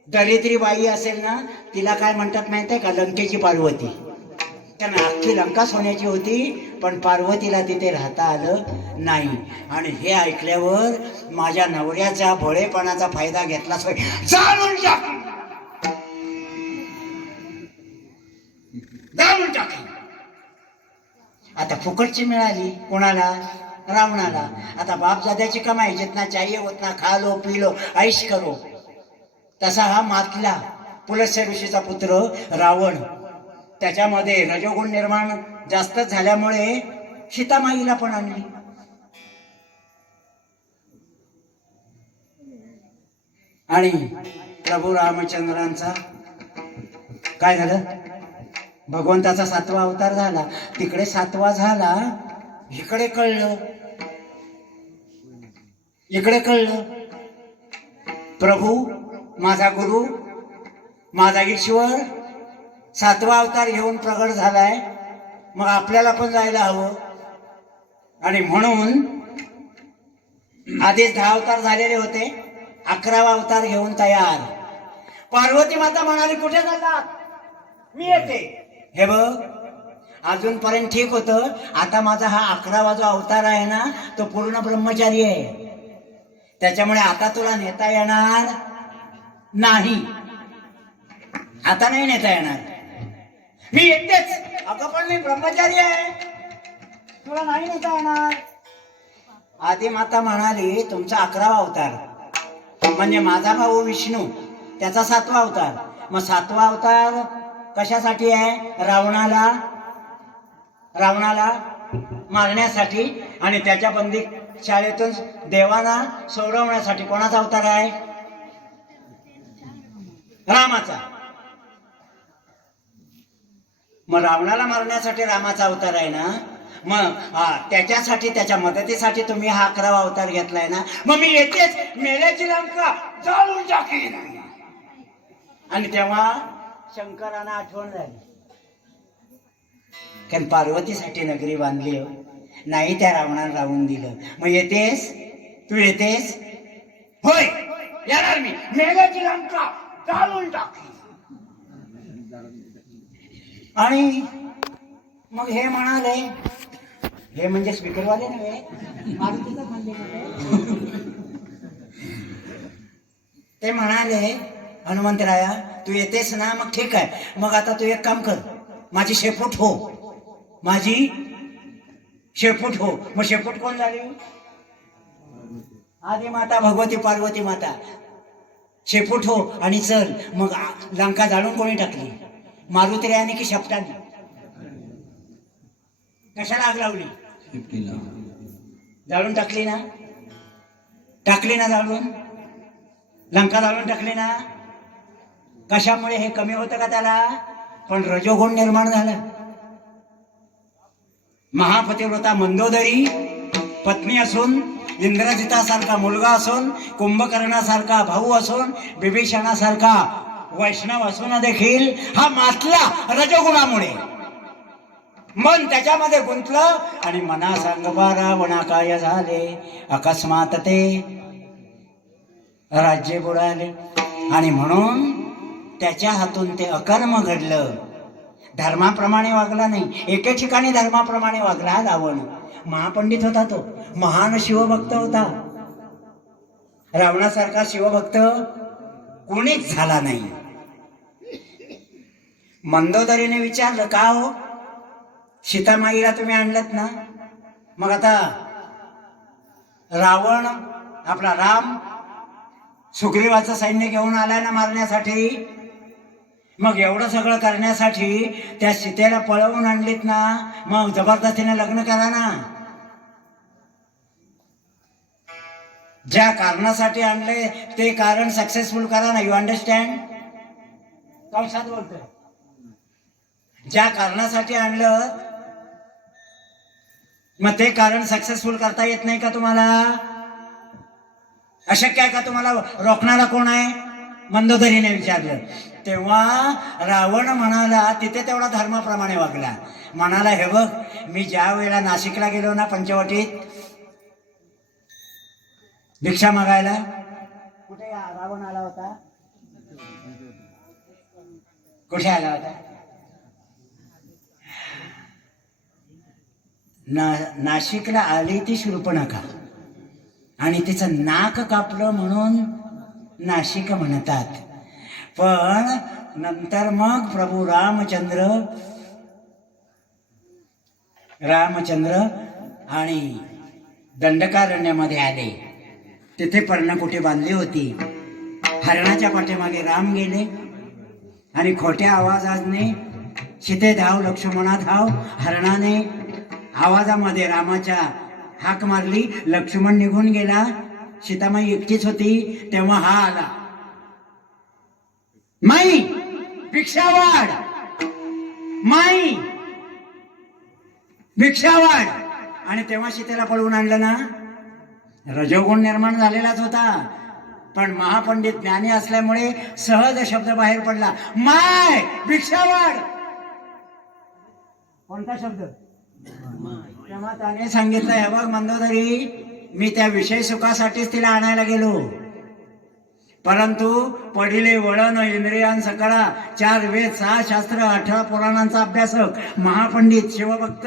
दरिद्री बाई असेल ना, तिला काय म्हणतात माहिती आहे का? लंकेची पार्वती. कारण अख्खी लंका सोन्याची होती पण पार्वतीला तिथे राहता आलं नाही. आणि हे ऐकल्यावर माझ्या नवऱ्याचा भोळेपणाचा फायदा घेतला जाळून टाकली. आता फुकटची मिळाली कोणाला? रावणाला. आता बापजाद्याची कमाई जितना चाहिए उतना खा लो पी लो ऐश करो. तसा हा मातला पुलस्य ऋषीचा पुत्र रावण. त्याच्यामध्ये रजोगुण निर्माण जास्त झाल्यामुळे सीतामाईला पण आणली. आणि प्रभू रामचंद्रांचा काय झालं? भगवंताचा 7वा अवतार झाला. तिकडे 7वा झाला, इकडे कळलं. इकडे कळलं प्रभू माझा गुरु माझा ईश्वर 7वा अवतार घेऊन प्रगट झालाय, मग आपल्याला पण जायला हवं. आणि म्हणून आधीच 10 अवतार झालेले होते, 11वा अवतार घेऊन तयार. पार्वती माता म्हणाली कुठे चाललात? मी येते. हे बघ अजूनपर्यंत ठीक होतं, आता माझा हा 11वा जो अवतार आहे ना तो पूर्ण ब्रह्मचारी आहे. त्याच्यामुळे आता तुला नेता येणार नाही. आता नाही नेता येणार. मी येतेच. अगं पण मी ब्रह्मचारी आहे, तुला नाही नेता येणार. आधी माता म्हणाली तुमचा 11वा अवतार म्हणजे माझा भाऊ विष्णू त्याचा 7वा अवतार. मग 7वा अवतार कशासाठी आहे? रावणाला मारण्यासाठी आणि त्याच्या बंदी शाळेतून देवांना सोडवण्यासाठी. कोणाचा अवतार आहे? रामाचा. मग रावणाला मारण्यासाठी रामाचा अवतार आहे ना, मग त्याच्यासाठी त्याच्या मदतीसाठी तुम्ही हा 11वा अवतार घेतलाय ना. मग मी येतेच, मेल्याची लंका जाळून टाकीन. आणि तेव्हा शंकरांना आठवण झाली, कारण पार्वतीसाठी नगरी बांधली हो, नाही त्या रावणाला राहून दिलं. मग येतेस? तू येतेस? होय येणार मी. मेल्याची लंका जाळून टाकी. आणि मग हे म्हणाले, हे म्हणजे स्पीकरवाले नव्हे, मारुतीचं म्हणजे ते म्हणाले हनुमंतराया तू येतेस ना, मग ठीक आहे. मग आता तू एक काम कर, माझी शेपूट हो, माझी शेपूट हो. मग शेपूट कोण झाली? आधी माता भगवती पार्वती माता. शेपूट हो आणि चल. मग लंका जाळून कोणी टाकली? मारुतीरायाने की शपटाने? कशाला आग लावली? जाळून टाकली ना, टाकली ना जाळून, लंका जाळून टाकली ना. कशामुळे? हे कमी होतं का त्याला? पण रजोगुण निर्माण झाला. महापतिव्रता मंदोदरी पत्नी असून, इंद्रजितासारखा मुलगा असून, कुंभकर्णासारखा भाऊ असून, बिभीषणासारखा वैष्णव असून देखील हा मातला रजोगुणामुळे. मन त्याच्यामध्ये गुंतलं आणि मना सांगपा रावणा काय झाले, अकस्मात ते राज्य बुडाले. आणि म्हणून त्याच्या हातून ते अकर्म घडलं. धर्माप्रमाणे वागला नाही. एके ठिकाणी धर्माप्रमाणे वागला रावण. महापंडित होता तो, महान शिवभक्त होता. रावणासारखा शिवभक्त कोणीच झाला नाही. मंदोदरीने विचारलं, का हो सीतामाईला तुम्ही आणलत ना, मग आता रावण आपला राम सुग्रीवाचं सैन्य घेऊन आलाय ना मारण्यासाठी, मग एवढं सगळं करण्यासाठी त्या सीतेला पळवून आणलीत ना, मग जबरदस्तीने लग्न करा ना. ज्या कारणासाठी आणले ते कारण सक्सेसफुल करा ना. You understand? कौशात बोलतोय. ज्या कारणासाठी आणलं मग ते कारण सक्सेसफुल करता येत नाही का तुम्हाला? अशक्य आहे का? तुम्हाला रोखणारा कोण आहे? मंदोदरीने विचारलं. तेव्हा रावण म्हणाला, तिथे तेवढा धर्माप्रमाणे वागला. म्हणाला, हे बघ, मी ज्या वेळेला नाशिकला गेलो ना पंचवटीत भिक्षा मागायला, कुठे रावण आला होता? कुठे आला होता? नाशिकला आली ती शूर्पणखा आणि तिचं नाक कापलं म्हणून नाशिक म्हणतात. पण नंतर मग प्रभू रामचंद्र आणि दंडकारण्यामध्ये आले. तिथे पर्णकुटी बांधली होती. हरणाच्या पाठीमागे राम गेले आणि खोट्या आवाजाने सीते धाव, लक्ष्मणा धाव. हरणाने आवाजामध्ये रामाच्या हाक मारली. लक्ष्मण निघून गेला. सीतामाई एकटीच होती. तेव्हा हा आला, माई भिक्षा वाढ, माई भिक्षा वाढ. आणि तेव्हा सीतेला पळवून आणलं ना. रजोगुण निर्माण झालेलाच होता, पण महापंडित ज्ञानी असल्यामुळे सहज शब्द बाहेर पडला, माय भिक्षा वाढ. कोणता शब्द? तेव्हा त्याने सांगितलं, हे बघ मंदोदरी, मी त्या विषय सुखासाठीच तिला आणायला गेलो, परंतु पडिले वळण इंद्रियां सकळा, 4 वेद 6 शास्त्र 18 पुराणांचा अभ्यासक, महापंडित, शिवभक्त,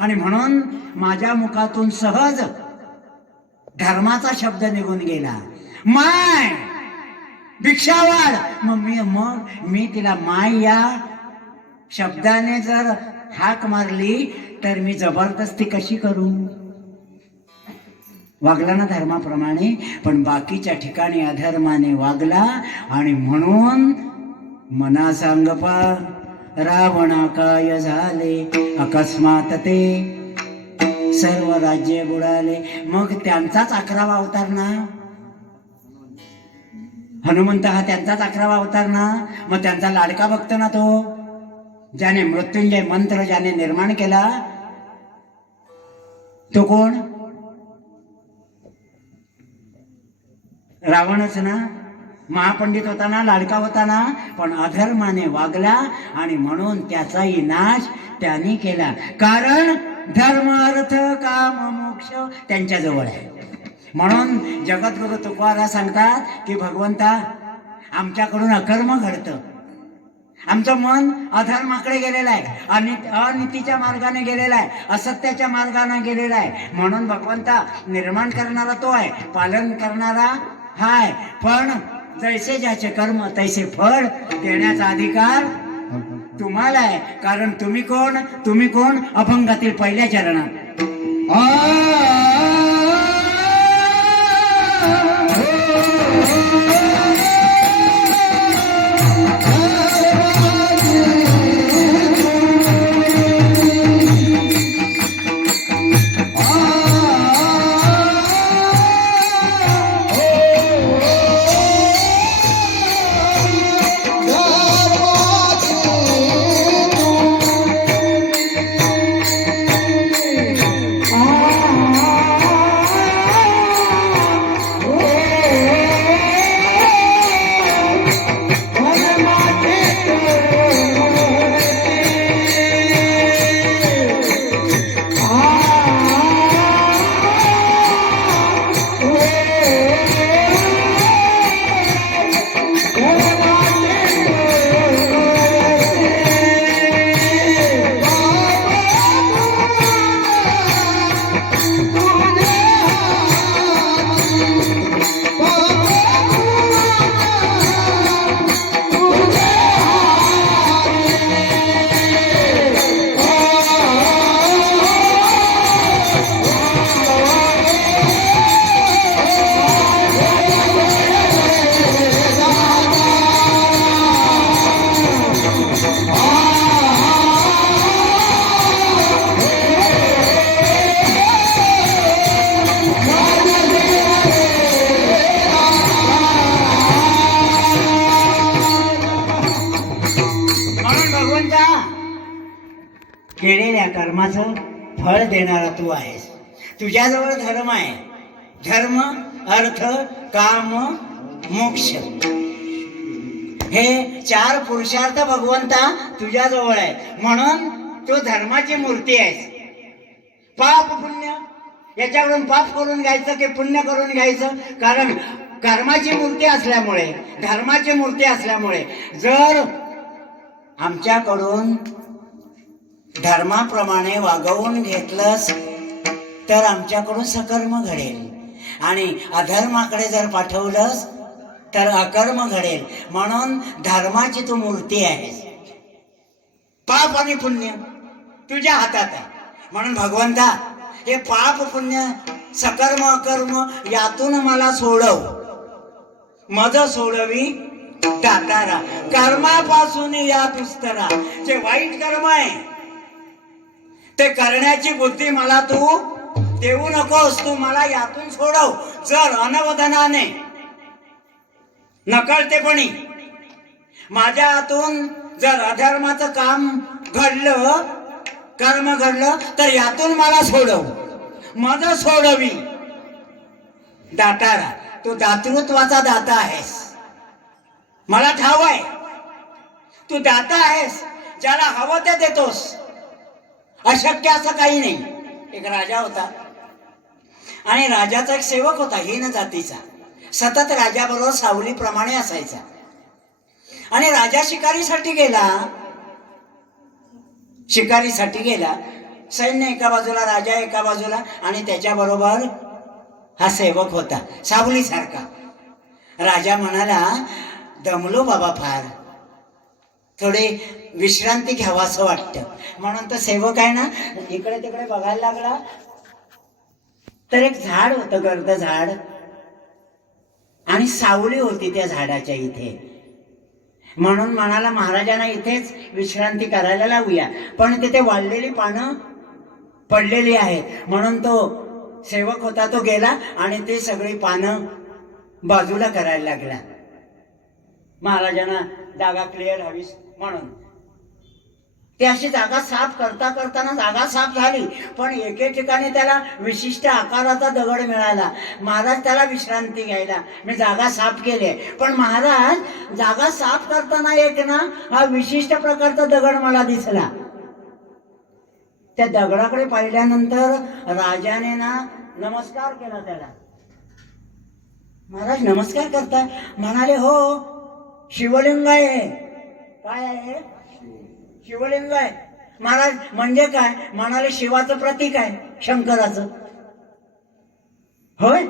आणि म्हणून माझ्या मुखातून सहज धर्माचा शब्द निघून गेला, माय भिक्षा वाढ. मग मी तिला माय या शब्दाने जर हाक मारली तर मी जबरदस्ती कशी करू? वागला ना धर्माप्रमाणे, पण बाकीच्या ठिकाणी अधर्माने वागला. आणि म्हणून मना सांगपा रावणा काय झाले, अकस्मात ते सर्व राज्य बुडाले. मग त्यांचाच 11वा अवतार ना, हनुमंत हा त्यांचाच 11वा अवतार ना. मग त्यांचा लाडका भक्त ना तो, ज्याने मृत्युंजय मंत्र ज्याने निर्माण केला, तो कोण? रावणच ना. महापंडित होता ना, लाडका होता ना, पण अधर्माने वागला आणि म्हणून त्याचाही नाश त्यांनी केला. कारण धर्म अर्थ काम मोक्ष त्यांच्याजवळ आहे. म्हणून जगद्गुरु तुकोबारा सांगतात की भगवंता, आमच्याकडून अकर्म घडतं, आमचं मन अधर्माकडे गेलेलं आहे, अनितीच्या मार्गाने गेलेलं आहे, असत्याच्या मार्गाने गेलेलं आहे. म्हणून भगवंता, निर्माण करणारा तो आहे, पालन करणारा हाय, पण जैसे ज्याचे कर्म तैसे फळ देण्याचा अधिकार तुम्हाला आहे. कारण तुम्ही कोण? अभंगातील पहिल्या चरणात भगवंता केलेल्या कर्माचं फळ देणारा तू आहेस. तुझ्याजवळ धर्म आहे. धर्म, अर्थ, काम, मोक्ष हे 4 पुरुषार्थ भगवंता तुझ्याजवळ आहे. म्हणून तू धर्माची मूर्ती आहेस. पाप पुण्य याच्याकडून पाप करून घ्यायचं की पुण्य करून घ्यायचं? कारण कर्माची मूर्ती असल्यामुळे, धर्माची मूर्ती असल्यामुळे जर आमच्याकडून धर्माप्रमाणे वागवून घेतलंस तर आमच्याकडून सकर्म घडेल, आणि अधर्माकडे जर पाठवलंस तर अकर्म घडेल. म्हणून धर्माची तू मूर्ती आहेस. पाप आणि पुण्य तुझ्या हातात आहे. म्हणून भगवंता हे पाप पुण्य, सकर्म अकर्म यातून मला सोडव. मज सोडवी दातारा, कर्मापासून या पुस्तरा. जे वाईट कर्म आहे ते करण्याची बुद्धी मला तू देऊ नकोस. तू मला यातून सोडव. जर अनवधानाने, नकळतेपणी माझ्या हातून जर अधर्माचं काम घडलं, कर्म घडलं, तर यातून मला सोडव. मज सोडवी दातारा. तू दातृत्वाचा दाता आहेस. मला ठाव आहे तू दाता आहेस. ज्याला हवं ते देतोस. अशक्य असं काही नाही. एक राजा होता आणि राजाचा एक सेवक होता हीन जातीचा. सतत राजाबरोबर सावलीप्रमाणे असायचा. आणि राजा शिकारीसाठी गेला. सैन्य एका बाजूला, राजा एका बाजूला, आणि त्याच्याबरोबर हा सेवक होता सावलीसारखा. राजा म्हणाला, दमलो बाबा फार, थोडी विश्रांती घ्यावा असं वाटतं. म्हणून तो सेवक आहे ना इकडे तिकडे बघायला लागला. तर एक झाड होतं, गर्द झाड, आणि सावली होती त्या झाडाच्या इथे. म्हणून म्हणाला, महाराजांना इथेच विश्रांती करायला लावूया. पण तिथे वाळलेली पानं पडलेली आहेत. म्हणून तो सेवक होता तो गेला आणि ते सगळी पानं बाजूला करायला लागला. महाराजांना जागा क्लिअर हवीस म्हणून ती अशी जागा साफ करताना जागा साफ झाली. पण एके ठिकाणी त्याला विशिष्ट आकाराचा दगड मिळाला. महाराज त्याला विश्रांती घ्यायला मी जागा साफ केली. पण महाराज जागा साफ करताना एक ना हा विशिष्ट प्रकारचा दगड मला दिसला. त्या दगडाकडे पाहिल्यानंतर राजाने ना नमस्कार केला त्याला. महाराज नमस्कार करताय? म्हणाले, हो शिवलिंग आहे. काय आहे? शिवलिंग आहे. महाराज म्हणजे काय? म्हणाले, शिवाचं प्रतीक आहे, शंकराचं. होय,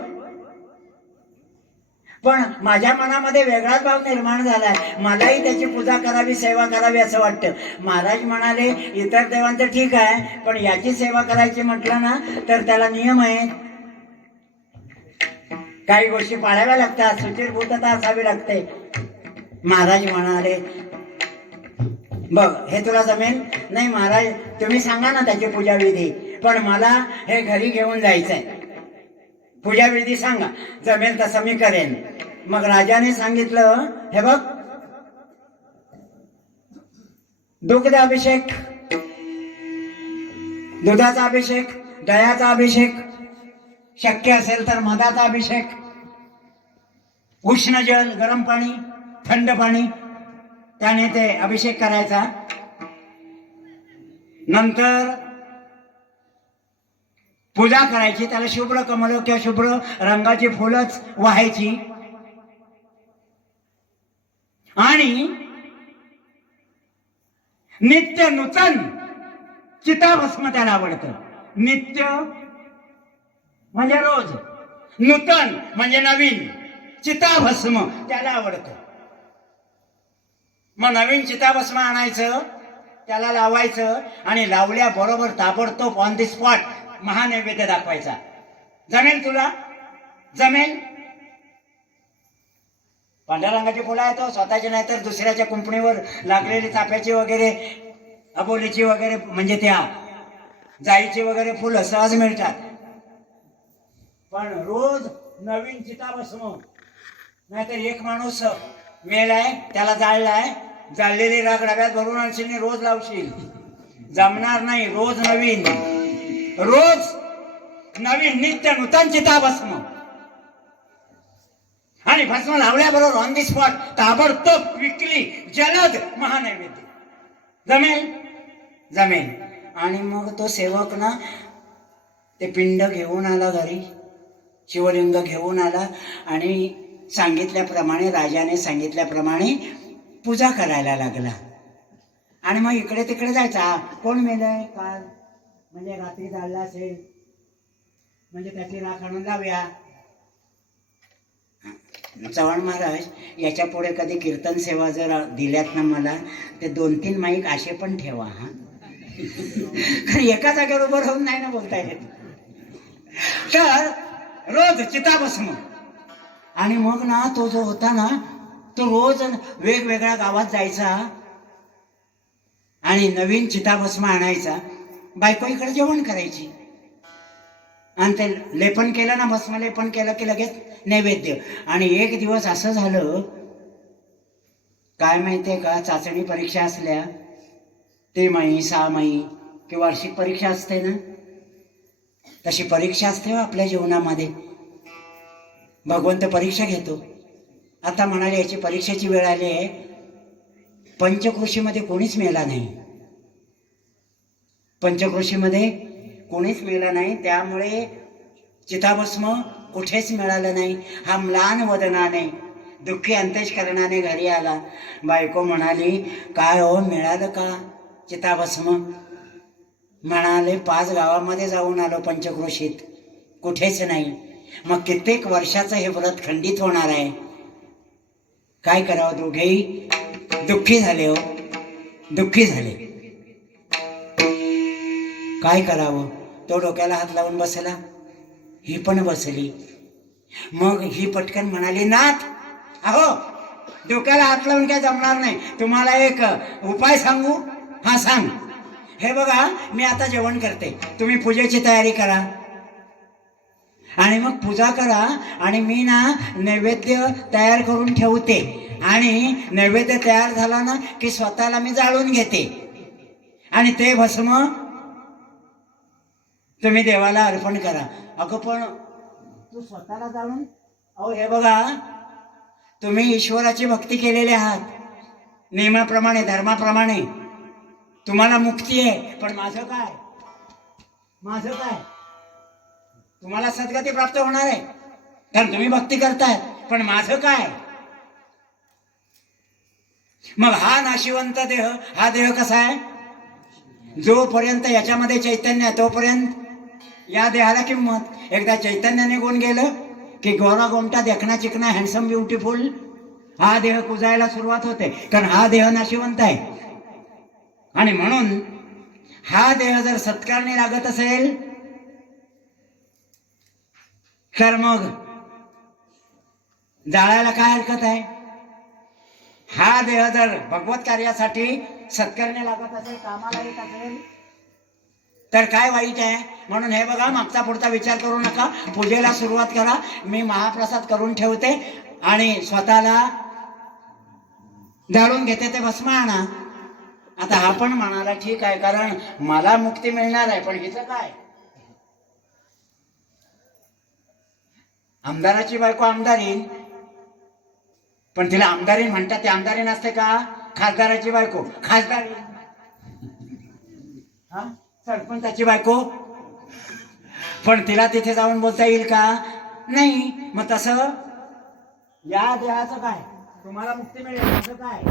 पण माझ्या मनामध्ये वेगळाच भाव निर्माण झालाय. मलाही त्याची पूजा करावी, सेवा करावी असं वाटतं. महाराज म्हणाले, इतर देवांचं ठीक आहे, पण याची सेवा करायची म्हटलं ना तर त्याला नियम आहेत. काही गोष्टी पाळाव्या लागतात, सुचिरभूतता असावी लागते. महाराज म्हणाले, बघ हे तुला जमेल? नाही महाराज, तुम्ही सांगा ना त्याची पूजाविधी, पण मला हे घरी घेऊन जायचंय. पूजाविधी सांगा, जमेल तसं मी करेन. मग राजाने सांगितलं, हे बघ, दुग्ध अभिषेक, दुधाचा अभिषेक, दह्याचा अभिषेक, शक्य असेल तर मधाचा अभिषेक, उष्ण जल, गरम पाणी, थंड पाणी, त्याने ते अभिषेक करायचा. नंतर पूजा करायची. त्याला शुभ्र कमल किंवा शुभ्र रंगाची फुलंच वाहायची. आणि नित्य नूतन चिताभस्म त्याला आवडतं. नित्य म्हणजे रोज, नूतन म्हणजे नवीन, चिताभस्म त्याला आवडतं. मग नवीन चिताभस्म आणायचं, त्याला लावायचं, आणि लावल्याबरोबर ताबडतोब ऑन द स्पॉट महानैवेद्य दाखवायचा. जमेल तुला? जमेल? पांढऱ्या रंगाची फुलं आहेत, स्वतःची नाही तर दुसऱ्याच्या कुंपणीवर लागलेली चाफ्याची वगैरे, अबोलीची वगैरे, म्हणजे त्या जाईची वगैरे फुलं सहज मिळतात. पण रोज नवीन चिताभस्म. नाहीतर एक माणूस मेलाय, त्याला जाळलाय, जाळलेली राख डब्यात भरून आणशील, रोज लावशील, जमणार नाही. रोज नवीन, रोज नवीन, नित्य नूतन चिताभस्म. आणि भस्म लावल्याबरोबर ऑन दी स्पॉट ताबडतोब विकली जलद महानैवेद्य. जमेल? जमेल. आणि मग तो सेवक ना ते पिंड घेऊन आला घरी, शिवलिंग घेऊन आला आणि सांगितल्याप्रमाणे, राजाने सांगितल्याप्रमाणे पूजा करायला लागला. आणि मग इकडे तिकडे जायचा, कोण मेलंय काल, म्हणजे रात्री जाळला असेल, म्हणजे त्याची राख आणून लावूया. चव्हाण महाराज याच्या पुढे कधी कीर्तन सेवा जर दिल्यात ना मला, ते 2-3 माईक असे पण ठेवा हा. कारण एका जागेवर उभं राहून नाही ना बोलता येत. तर रोज चिताभस्म. आणि मग ना तो जो होता ना, तो रोज वेगवेगळ्या गावात जायचा आणि नवीन चिताभस्म आणायचा. बायको इकडे जेवण करायची आणि ते लेपन केलं ना, भस्म लेपन केलं की लगेच नैवेद्य. आणि एक दिवस असं झालं, काय माहितीये का, चाचणी परीक्षा असल्या, 3 6 की वार्षिक परीक्षा असते ना, तशी परीक्षा असते आपल्या जीवनामध्ये. भगवंत परीक्षा घेतो. आता म्हणाले याची परीक्षेची वेळ आली आहे. पंचकृषीमध्ये कोणीच मेला नाही, पंचकृषीमध्ये कोणीच मेला नाही, त्यामुळे चिताभस्म कुठेच मिळालं नाही. हा म्लान वदनाने, दुःखी अंतःकरणाने घरी आला. बायको म्हणाली, काय हो, मिळालं का चिताभस्म? म्हणाले, 5 गावामध्ये जाऊन आलो पंचक्रोशीत, कुठेच नाही. मग कित्येक वर्षाचं हे व्रत खंडित होणार आहे. काय करावं? दोघेही दुःखी झाले, हो दुःखी झाले. काय करावं? तो डोक्याला हात लावून बसला, ही पण बसली. मग ही पटकन म्हणाली, नाथ अहो, डोक्याला हात लावून काय जमणार नाही, तुम्हाला एक उपाय सांगू. हा सांग. हे बघा, मी आता जेवण करते, तुम्ही पूजेची तयारी करा आणि मग पूजा करा. आणि मी ना नैवेद्य तयार करून ठेवते आणि नैवेद्य तयार झाला ना की स्वतःला मी जाळून घेते आणि ते भस्म तुम्ही देवाला अर्पण करा. अगं पण तू स्वतःला जाळून? अहो हे बघा, तुम्ही ईश्वराची भक्ती केलेली आहात, नियमाप्रमाणे धर्माप्रमाणे तुम्हाला मुक्ती आहे. पण माझं काय? माझं काय? तुम्हाला सद्गती प्राप्त होणार आहे कारण तुम्ही भक्ती करताय, पण माझं काय? मग हा नाशिवंत देह, हा देह कसा आहे? जोपर्यंत याच्यामध्ये चैतन्य आहे तोपर्यंत या देहाला किंमत. एकदा चैतन्याने गुण गेलं की गोरा गोमटा, देखना चिकना, हँडसम, ब्युटिफुल, हा देह कुजायला सुरुवात होते, कारण हा देह नाशिवंत आहे. आणि म्हणून हा देह जर सत्कारणे लागत असेल तर मग जाळायला काय हरकत आहे? हा देह जर भगवत कार्यासाठी सत्कारणे लागत असेल, कामाला येत असेल, तर काय वाईट आहे? म्हणून हे बघा, मागचा पुढचा विचार करू नका, पूजेला सुरुवात करा. मी महाप्रसाद करून ठेवते आणि स्वतःला जाळून घेते, ते भस्म आणा. आता हा पण म्हणाला, ठीक आहे, कारण मला मुक्ती मिळणार आहे, पण हिचं काय? आमदाराची बायको आमदारीन, पण तिला आमदारीन म्हणतात, ते आमदारी नसते का? खासदाराची बायको खासदारी, हा सरपंचाची बायको, पण तिला तिथे जाऊन बोलता येईल का? नाही. मग तसं या देहाचं काय? तुम्हाला मुक्ती मिळेल, माझं काय?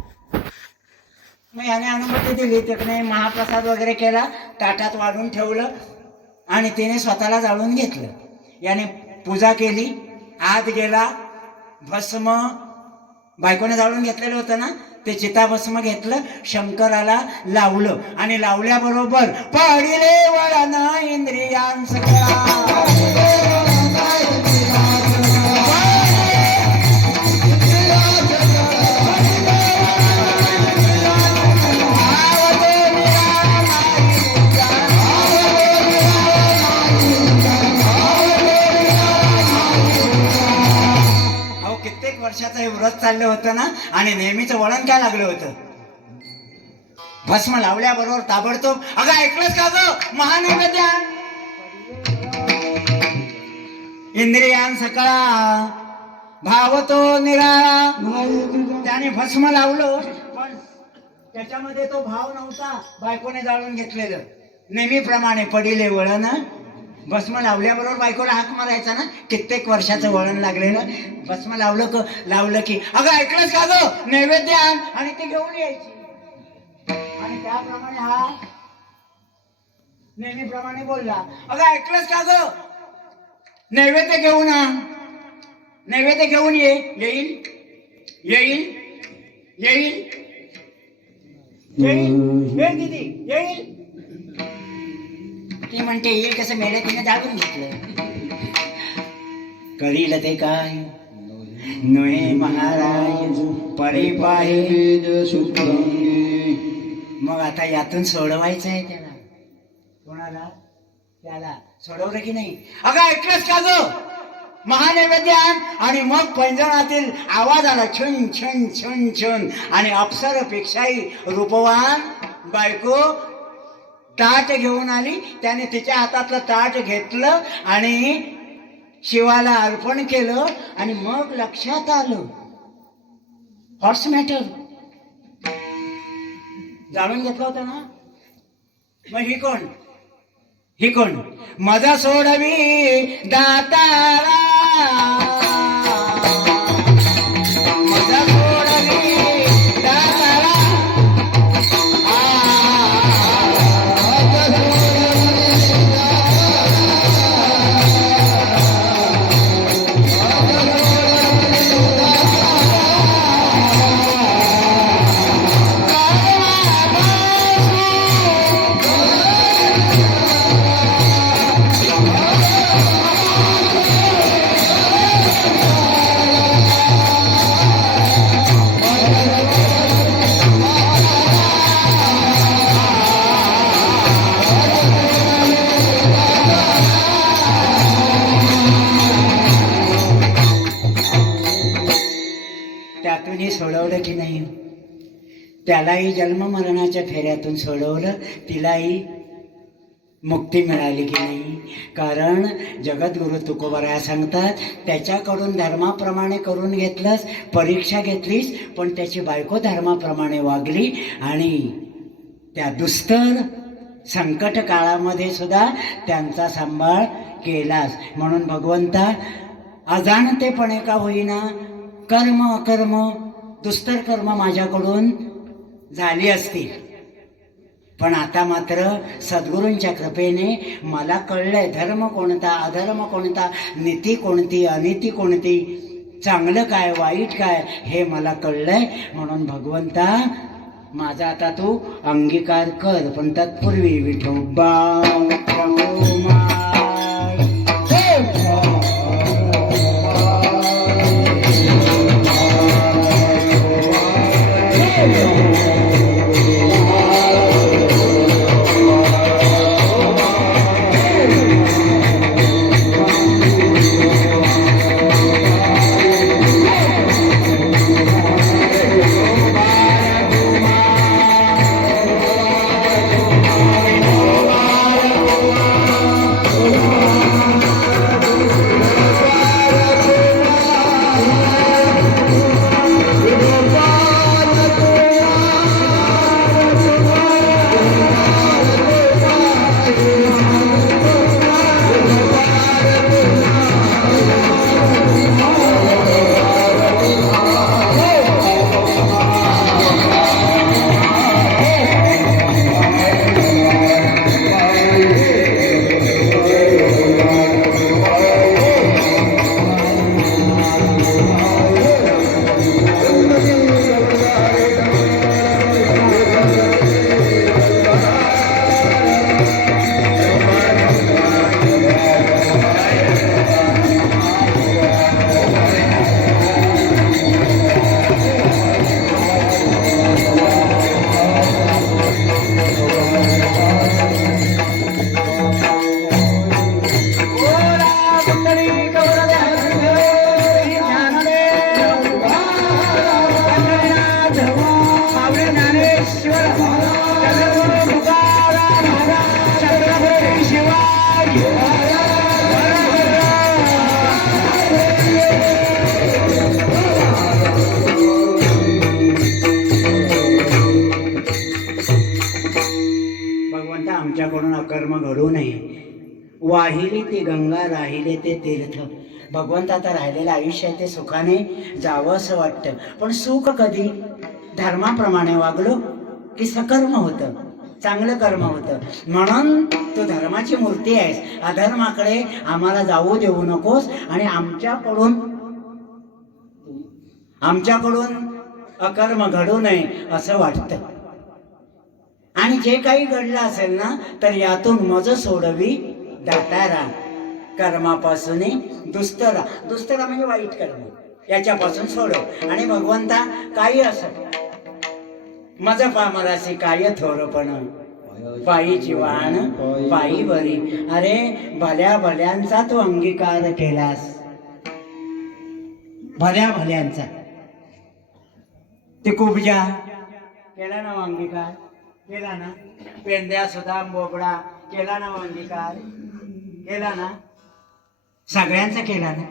मग याने अनुमती दिली, तिकडे महाप्रसाद वगैरे केला, ताटात वाढून ठेवलं आणि तिने स्वतःला जाळून घेतलं. याने पूजा केली, आत गेला, भस्म बायकोने जाळून घेतलेलं होतं ना, ते चिताभस्म घेतलं, शंकराला लावलं आणि लावल्याबरोबर पडिले वळना इंद्रियांसकळा. कित्येक वर्षाचं हे व्रत चाललं होतं ना, आणि नेहमीचं वळण काय लागलं होतं? भस्म लावल्याबरोबर ताबडतोब अगं ऐकलंस का ग महानैवेद्य इंद्रियां सकळा भावतो निराळा. त्याने भस्म लावलं पण त्याच्यामध्ये तो भाव नव्हता बायकोने जाळून घेतलेलं. नेहमीप्रमाणे पडिले वळण भस्म लावल्याबरोबर बायकोला हाक मारायचा ना. कित्येक वर्षाचं वळण लागलेलं. भस्म लावलं की अगं ऐकलंस का ग नैवेद्य आण आणि ते घेऊन यायची. आणि त्याप्रमाणे हा नेहमीप्रमाणे बोलला अगं ऐकलंस का ग नैवेद्य घेऊन आण नैवेद्य घेऊन येईल येईल येईल येईल दिदी येईल. ती म्हणते येईल कसं मेले तिने जागून घेतलं. करील ते काय नोहे महाराज परे पाहे. मग आता यातून सोडवायचं आहे त्याला. कोणाला त्याला सोडवलं की नाही. अगं ऐकलंस का ग महानैवेद्य आण. आणि मग पैंजणातील आवाज आला छन छन छन छन. आणि अप्सरपेक्षाही रूपवान बायको ताट घेऊन आली. त्याने तिच्या हातातलं ताट घेतलं आणि शिवाला अर्पण केलं. आणि मग लक्षात आलं व्हॉट्स मॅटर जाणून घेतलं होतं ना. मग ही कोण मजा सोडवी दातारा मजा सोडवी दातारा. त्यातूनही सोडवलं की नाही. त्यालाही जन्म मरणाच्या फेऱ्यातून सोडवलं. तिलाही मुक्ती मिळाली की नाही. कारण जगद्गुरु तुकोबराया सांगतात त्याच्याकडून धर्माप्रमाणे करून घेतलंस परीक्षा घेतलीस पण त्याची बायको धर्माप्रमाणे वागली. आणि त्या दुस्तर संकट काळामध्ये सुद्धा त्यांचा सांभाळ केलास. म्हणून भगवंता अजाणतेपणे का होईना कर्म अकर्म दुस्तर कर्म माझ्याकडून झाली असतील पण आता मात्र सद्गुरूंच्या कृपेने मला कळलंय धर्म कोणता अधर्म कोणता नीती कोणती अनीती कोणती चांगलं काय वाईट काय हे मला कळलंय. म्हणून भगवंता माझा आता तू अंगीकार कर. पण तत्पूर्वी विठोबा आमच्याकडून अकर्म घडू नये. वाहिली ती गंगा, राहिले ते तीर्थ. भगवंताचं राहिलेलं आयुष्य आहे ते सुखाने जावं असं वाटतं. पण सुख कधी? धर्माप्रमाणे वागलो की सकर्म होतं, चांगलं कर्म होतं. म्हणून तू धर्माची मूर्ती आहेस. अधर्माकडे आम्हाला जाऊ देऊ नकोस. आणि आमच्याकडून अकर्म घडू नये असं वाटतं. आणि जे काही घडलं असेल ना, तर यातून मज सोडवी दातारा. कर्मापासून दुस्तरा, दुस्तरा म्हणजे वाईट कर्म, याच्यापासून सोडव. आणि भगवंता काही असं मज पामरासी काय थोरपण, पायी जीवान पायी बरी. अरे भल्या भल्यांचा तू अंगीकार केलास, भल्या भल्यांचा. ते कुबजा केला ना अंगीकार, केला ना. पेंद्या सुद्धा बोबडा केला ना अंगीकार, केला ना. सगळ्यांचा केला ना.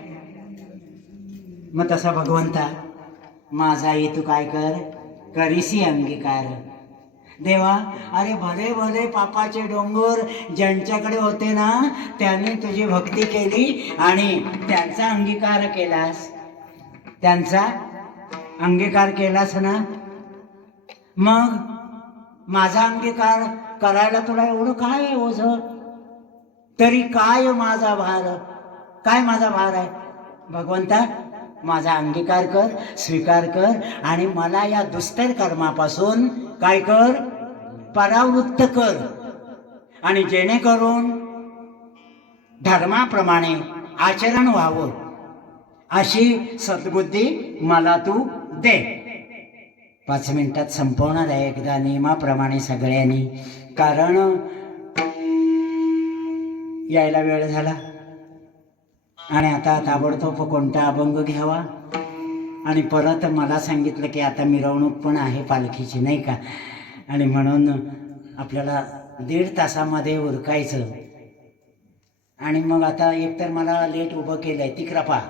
मग तसा भगवंता माझाही तू काय कर, करीसी अंगीकार. देवा, अरे भले भले पापाचे डोंगर ज्यांच्याकडे होते ना, त्यांनी तुझी भक्ती केली आणि त्यांचा अंगीकार केलास. त्यांचा अंगीकार केलास ना. मग माझा अंगीकार करायला तुला एवढं काय आहे ओझ? तरी काय माझा भार, काय माझा भार आहे? भगवंता माझा अंगीकार कर, स्वीकार कर. आणि मला या दुस्तर कर्मापासून काय कर, परावृत्त कर. आणि जेणेकरून धर्माप्रमाणे आचरण व्हावं अशी सद्बुद्धी मला तू दे. 5 मिनिटात संपवणार आहे एकदा नियमाप्रमाणे सगळ्यांनी, कारण यायला वेळ झाला. आणि आता ताबडतोब कोणता अभंग घ्यावा. आणि परत मला सांगितलं की आता मिरवणूक पण आहे पालखीची, नाही का. आणि म्हणून आपल्याला 1.5 तासामध्ये उरकायचं. आणि मग आता एकतर मला लेट उभं केलंय, ती कृपा.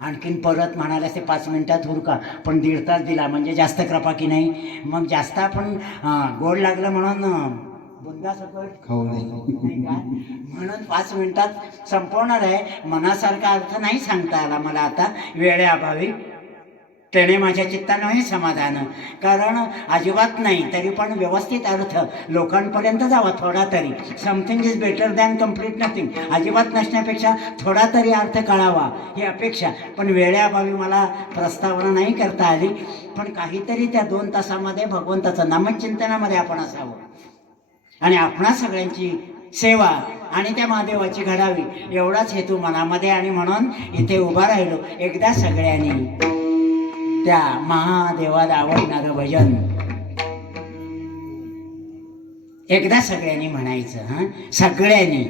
आणखीन परत म्हणाले ते 5 मिनिटात उरका, पण 1.5 तास दिला म्हणजे जास्त कृपा की नाही. मग जास्त आपण गोड लागलं म्हणून बुंदा सकट खाऊ नाही का. म्हणून 5 मिनिटात संपवणार आहे. मनासारखा अर्थ नाही सांगता आला मला आता वेळेअभावी. त्याने माझ्या चित्तानं समाधान, कारण अजिबात नाही तरी पण व्यवस्थित अर्थ लोकांपर्यंत जावा थोडा तरी. Something is better than complete nothing. अजिबात नसण्यापेक्षा थोडा तरी अर्थ कळावा ही अपेक्षा. पण वेळेअभावी मला प्रस्तावना नाही करता आली. पण काहीतरी त्या 2 तासामध्ये भगवंताचं नामचिंतनामध्ये आपण असावं आणि आपणा सगळ्यांची सेवा आणि त्या महादेवाची घडावी एवढाच हेतू मनामध्ये. आणि म्हणून इथे उभा राहिलो. एकदा सगळ्यांनी त्या महादेवाला आवडणारं भजन एकदा सगळ्यांनी म्हणायचं. सगळ्यांनी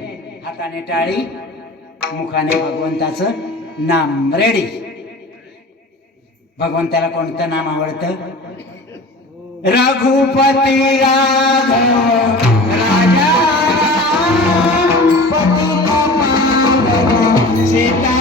हाताने टाळी, मुखाने भगवंताचं नाम. रेडी? भगवंताला कोणतं नाम आवडतं? रघुपती राघव राजा सीता.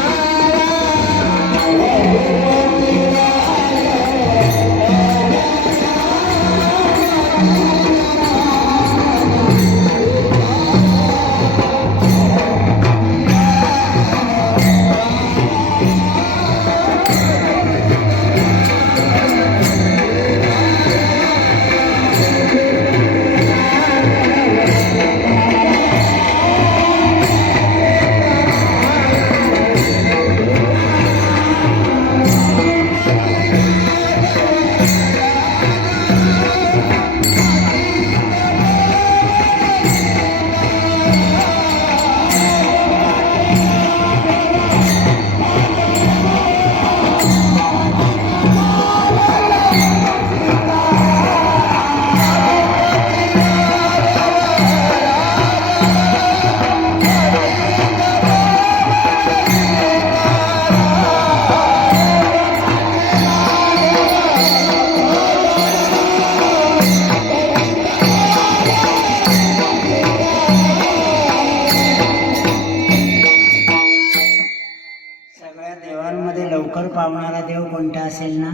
पावणारा देव कोणता असेल ना,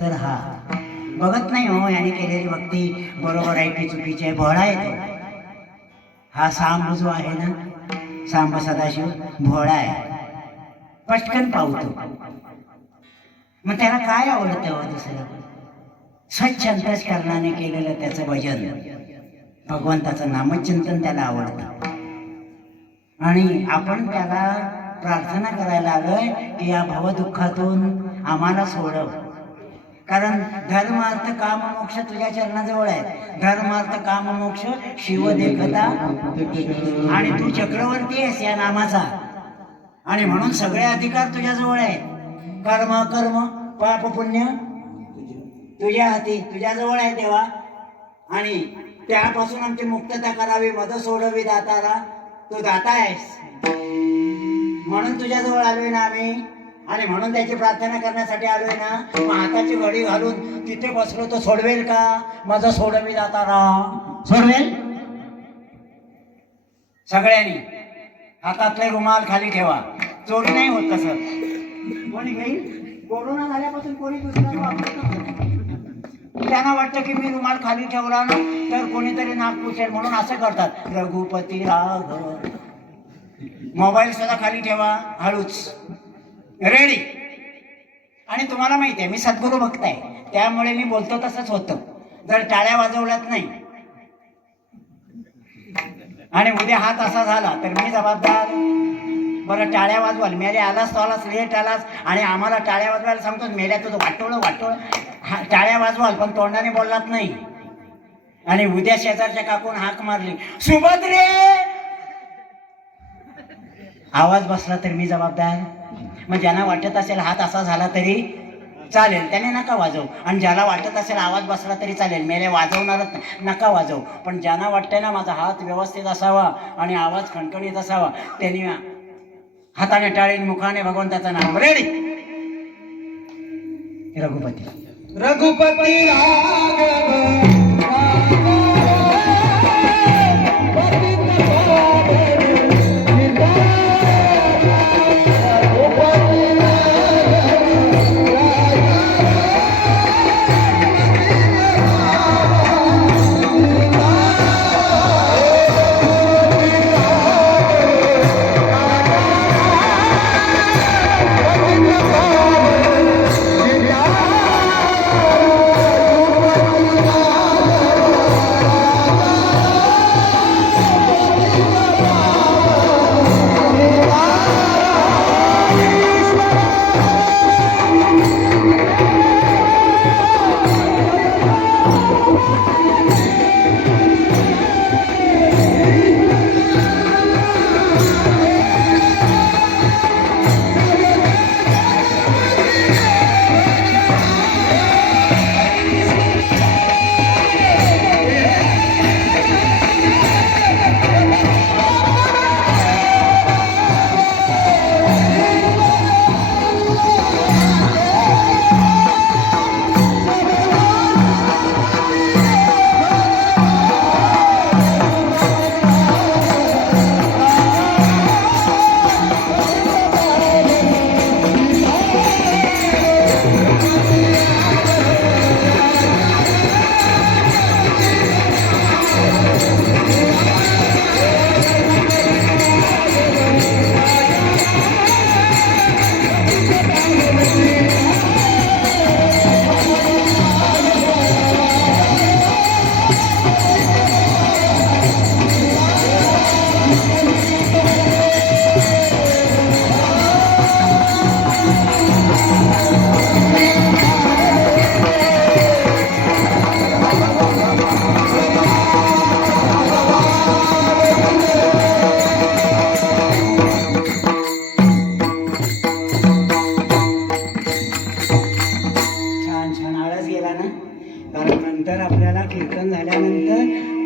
तर हा. बघत नाही हो याने केलेली भक्ती बरोबर आहे की चुकीची आहे, भोळा आहे तो. हा सांब जो आहे ना, सांब सदाशिव भोळा आहे, पटकन पावतो. मग त्याला काय आवडतं दुसरं? स्वच्छ अंतःकरणाने केलेलं त्याचं भजन, भगवंताचं नामचिंतन त्याला आवडतं. आणि आपण त्याला प्रार्थना करायला आलोय की या भवदुःखातून आम्हाला सोडव. कारण धर्म अर्थ काम मोक्ष तुझ्या चरणाजवळ आहे. धर्म अर्थ काम मोक्ष शिव देखता, आणि तू चक्रवर्ती आहेस या नामाचा, आणि म्हणून सगळे अधिकार तुझ्याजवळ आहेत. कर्म कर्म पाप पुण्य तुझ्या हाती, तुझ्याजवळ आहे देवा. आणि त्यापासून आमची मुक्तता करावी, मद सोडवी दातारा, तू दाता आहेस. म्हणून तुझ्याजवळ आलोय ना आम्ही, आणि म्हणून त्याची प्रार्थना करण्यासाठी आलोय ना. मग हाताची घडी घालून तिथे बसलो तर सोडवेल का? माझं सोडवी दातारा सोडवेल? सगळ्यांनी हातातले रुमाल खाली ठेवा. चोरी नाही होत तसं. कोणी घेईल? कोरोना झाल्यापासून कोणी दुसरा वापरत नव्हतं. त्यांना वाटतं की मी रुमाल खाली ठेवला ना तर कोणीतरी नाक पुसेल, म्हणून असं करतात. रघुपती राघव. मोबाईल सुद्धा खाली ठेवा, हळूच, रेडी. आणि तुम्हाला माहिती आहे मी सद्गुरू भक्त आहे, त्यामुळे मी बोलतो तसंच होतं. जर टाळ्या वाजवल्यात नाही आणि उद्या हात असा झाला तर मी जबाबदार. बरं टाळ्या वाजवाल, मेले आलास तो आलास, लेट आलास आणि आम्हाला टाळ्या वाजवायला सांगतो. मेल्या तुझं वाटोळं टाळ्या वाजवाल पण तोंडाने बोललात नाही. आणि उद्या शेजारच्या काकून हाक मारली सुभद्रे, आवाज बसला तर मी जबाबदार. मग ज्यांना वाटत असेल हात असा झाला तरी चालेल त्याने नका वाजव, आणि ज्याला वाटत असेल आवाज बसला तरी चालेल, मेले वाजवणारच नका वाजव. पण ज्यांना वाटतंय ना माझा हात व्यवस्थित असावा आणि आवाज खणखणीत असावा, त्यांनी हाताने टाळीन, मुखाने भगवंताचं नाम. रेडी. रघुपती रघुपती राघव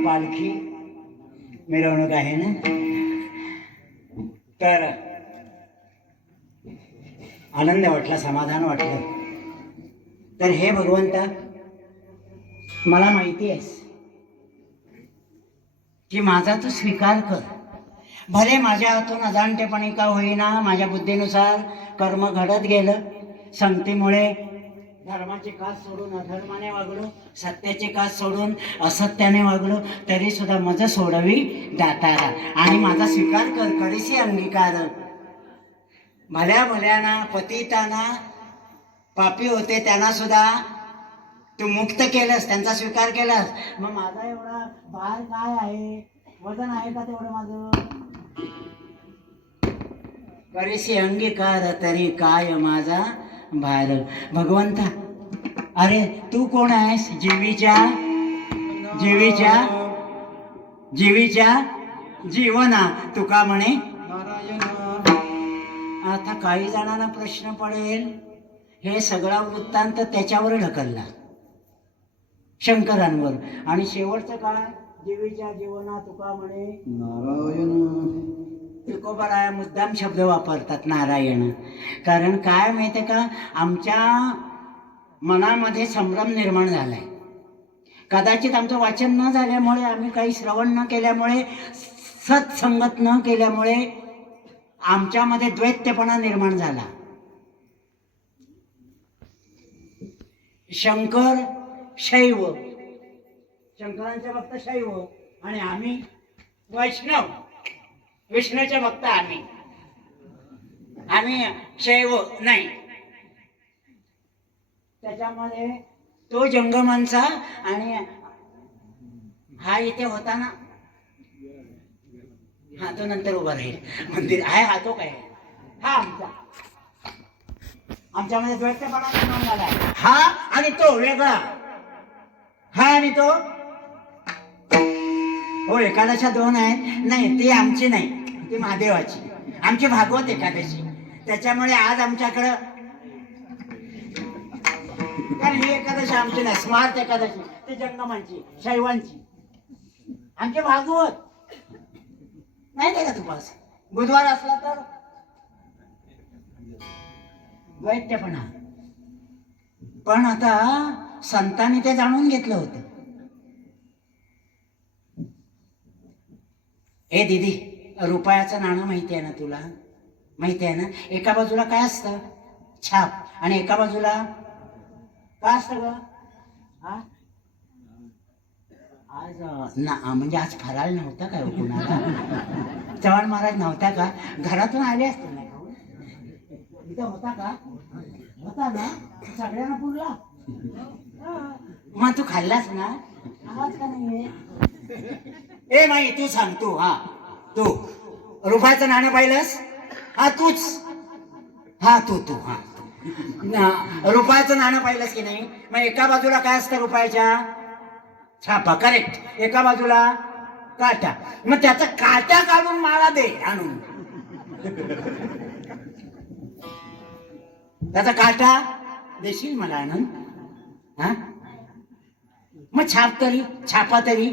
पालखी मिरवणूक आहे ना, तर आनंद वाटला, समाधान वाटलं. तर हे भगवंता, मला माहिती आहेस की माझा तू स्वीकार कर. भले माझ्या हातून अजाणतेपणी का होईना, माझ्या बुद्धीनुसार कर्म घडत गेलं, संगतीमुळे धर्माचे कास सोडून अधर्माने वागलो, सत्याचे कास सोडून असत्याने वागलो, तरी सुद्धा मज सोडवी दातारा. आणि माझा स्वीकार कर, करीसी अंगीकार. भल्या भल्याना पतिताना पापी होते त्यांना सुद्धा तू मुक्त केलंस, त्यांचा स्वीकार केलास. मग माझा एवढा भार काय आहे, वजन आहे का तेवढं माझं? करीसी अंगीकार तरी काय माझा भार. भगवंता, अरे तू कोण आहेस? जीवीच्या जीवीच्या जीवीच्या जीवना तुका म्हणे नारायण. आता काही जणांना प्रश्न पडेल, हे सगळा वृत्तांत त्याच्यावर ढकलला, शंकरांवर. आणि शेवटचं काय? जीवीच्या जीवना तुका म्हणे नारायण. तुकोबराया मुद्दाम शब्द वापरतात नारायण. कारण काय माहिती का, आमच्या मनामध्ये संभ्रम निर्माण झालाय. कदाचित आमचं वाचन न झाल्यामुळे, आम्ही काही श्रवण न केल्यामुळे, सत्संगत न केल्यामुळे आमच्यामध्ये द्वैत्यपणा निर्माण झाला. शंकर शैव, शंकरांचे भक्त शैव आणि आम्ही वैष्णव, विष्णूचे भक्त आम्ही शैव नाही. त्याच्यामध्ये तो जंगमांचा आणि हा इथे होता ना, हा तो नंतर उभा राहील. मंदिर आहे हा, तो काय हा आमच्यामध्ये द्वैतपणा निर्माण झाला. हा आणि तो वेगळा, हा आणि तो हो. एकादशा दोन आहेत. नाही, ती आमची नाही, ती महादेवाची, आमची भागवत एकादशी. त्याच्यामुळे आज आमच्याकडं, कारण ही एकादशी आमची नाही, स्मार्त एकादशी ती जंगमांची, शैवांची. आमचे भागवत नाही का तुपास. बुधवार असला तर द्वैत्यपणा. पण आता संतांनी ते जाणून घेतलं होतं. ए दीदी, रुपयाचं नाणं माहिती आहे ना तुला? माहिती आहे ना, एका बाजूला काय असतं? छाप. आणि एका बाजूला काय असतं ग? आज म्हणजे आज फराळ नव्हता काय कुणाला? चव्हाण महाराज नव्हता का? घरातून आले असते ना, इथं होता का? होता ना, सगळ्यांना पुरला. मग तू खाल्लास ना? आवाज का नाहीये? ए माई, तू सांग, तू तू रुपयाचं नाणं पाहिलंस? हा तूच, हा तू रुपयाचं नाणं पाहिलंस की नाही? मग एका बाजूला काय असतं रुपयाच्या? छापा. करेक्ट. एका बाजूला काटा. मग त्याचा काटा काढून मला दे आणून. त्याचा काटा देशील मला आणून? हा, मग छाप तरी, छापा तरी.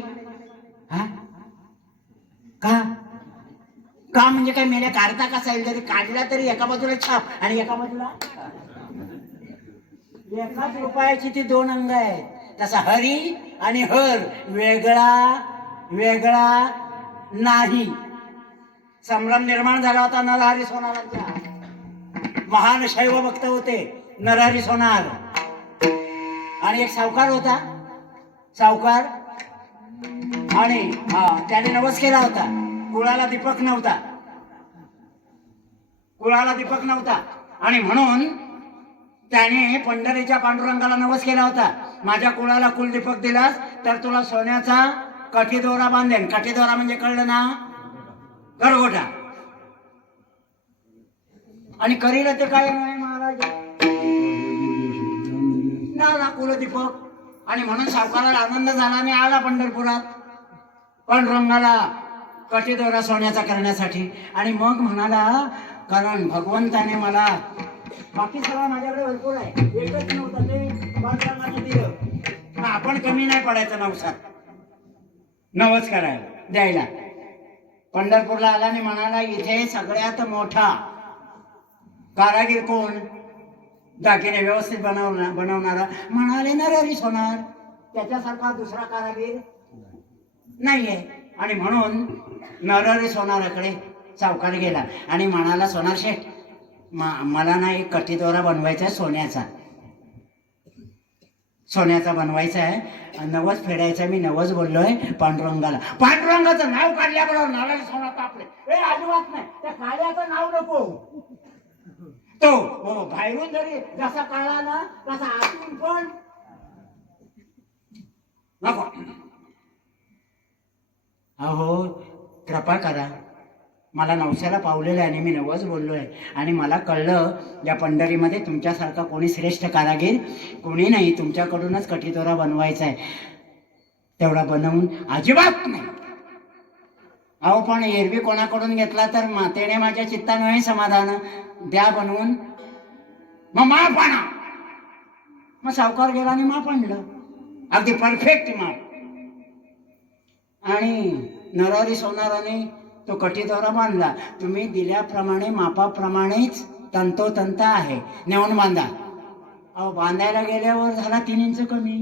हा का? का म्हणजे काय, मेल्या काढता कसा येईल? तरी काढला तरी एका बाजूला छाप आणि एका बाजूला. एकाच रुपयाची ती दोन अंग आहेत. तसा हरी आणि हर वेगळा वेगळा नाही. संभ्रम निर्माण झाला होता नरहरी सोनारांचा. महान शैव भक्त होते नरहरी सोनार. आणि एक सावकार होता, सावकार. आणि त्याने नवस केला होता. कुळाला दीपक नव्हता, कुळाला दीपक नव्हता. आणि म्हणून त्याने पंढरीच्या पांडुरंगाला नवस केला होता, माझ्या कुळाला कुलदीपक दिलास तर तुला सोन्याचा काठीदोरा बांधेन. काठीदोरा म्हणजे कळलं ना? गरगोटा. आणि करील ते काय नाही महाराज, ना कुलदीपक. आणि म्हणून सावकाराला आनंद झाला आणि आला पंढरपुरात पांडुरंगाला काठीदोरा सोन्याचा करण्यासाठी. आणि मग म्हणाला, कारण भगवंताने मला, बाकी सगळं माझ्याकडे भरपूर आहे, एकच नव्हतं ते पांडुरंगाने दिलं. आपण कमी नाही पडायचं नवसात, नवस करायला द्यायला. पंढरपूरला आला आणि म्हणाला, इथे सगळ्यात मोठा कारागीर कोण? दागिने व्यवस्थित बनवणारा. म्हणाले नरहरी सोनार. त्याच्यासारखा दुसरा कारागीर नाहीये. आणि म्हणून नरहरी सोनाराकडे सावकार गेला आणि म्हणाला, सोनार शेठ, मला ना एक कटीदोरा बनवायचा सोन्याचा. सोन्याचा बनवायचा आहे आणि नवस फेडायचा. मी नवस बोललोय पांडुरंगाला. पांडुरंगाचं नाव काढल्याबरोबर नारळी सोना तापले. अजिबात नाही, त्या काळ्याचं नाव नको. तो हो बाहेरून जरी जसा काळा ना तसा आतून पण नको. अहो कृपा करा, मला नवसाला पावलेलं आहे आणि मी नवस बोललोय आणि मला कळलं या पंढरीमध्ये तुमच्यासारखा कोणी श्रेष्ठ कारागीर कोणी नाही. तुमच्याकडूनच कठीदोरा बनवायचा आहे, तेवढा बनवून अजिबात नाही. अहो पण एरवी कोणाकडून घेतला तर मातेने माझ्या चित्तानं समाधान द्या बनवून. मग माप आणा. मग सावकार गेला आणि माप आणलं, अगदी परफेक्ट माप. आणि नरहरी सोनाराने तो कठीदोरा बांधला. तुम्ही दिल्याप्रमाणे मापाप्रमाणेच तंतोतंत आहे, नेऊन बांधा. अहो बांधायला गेल्यावर झाला 3 इंच कमी.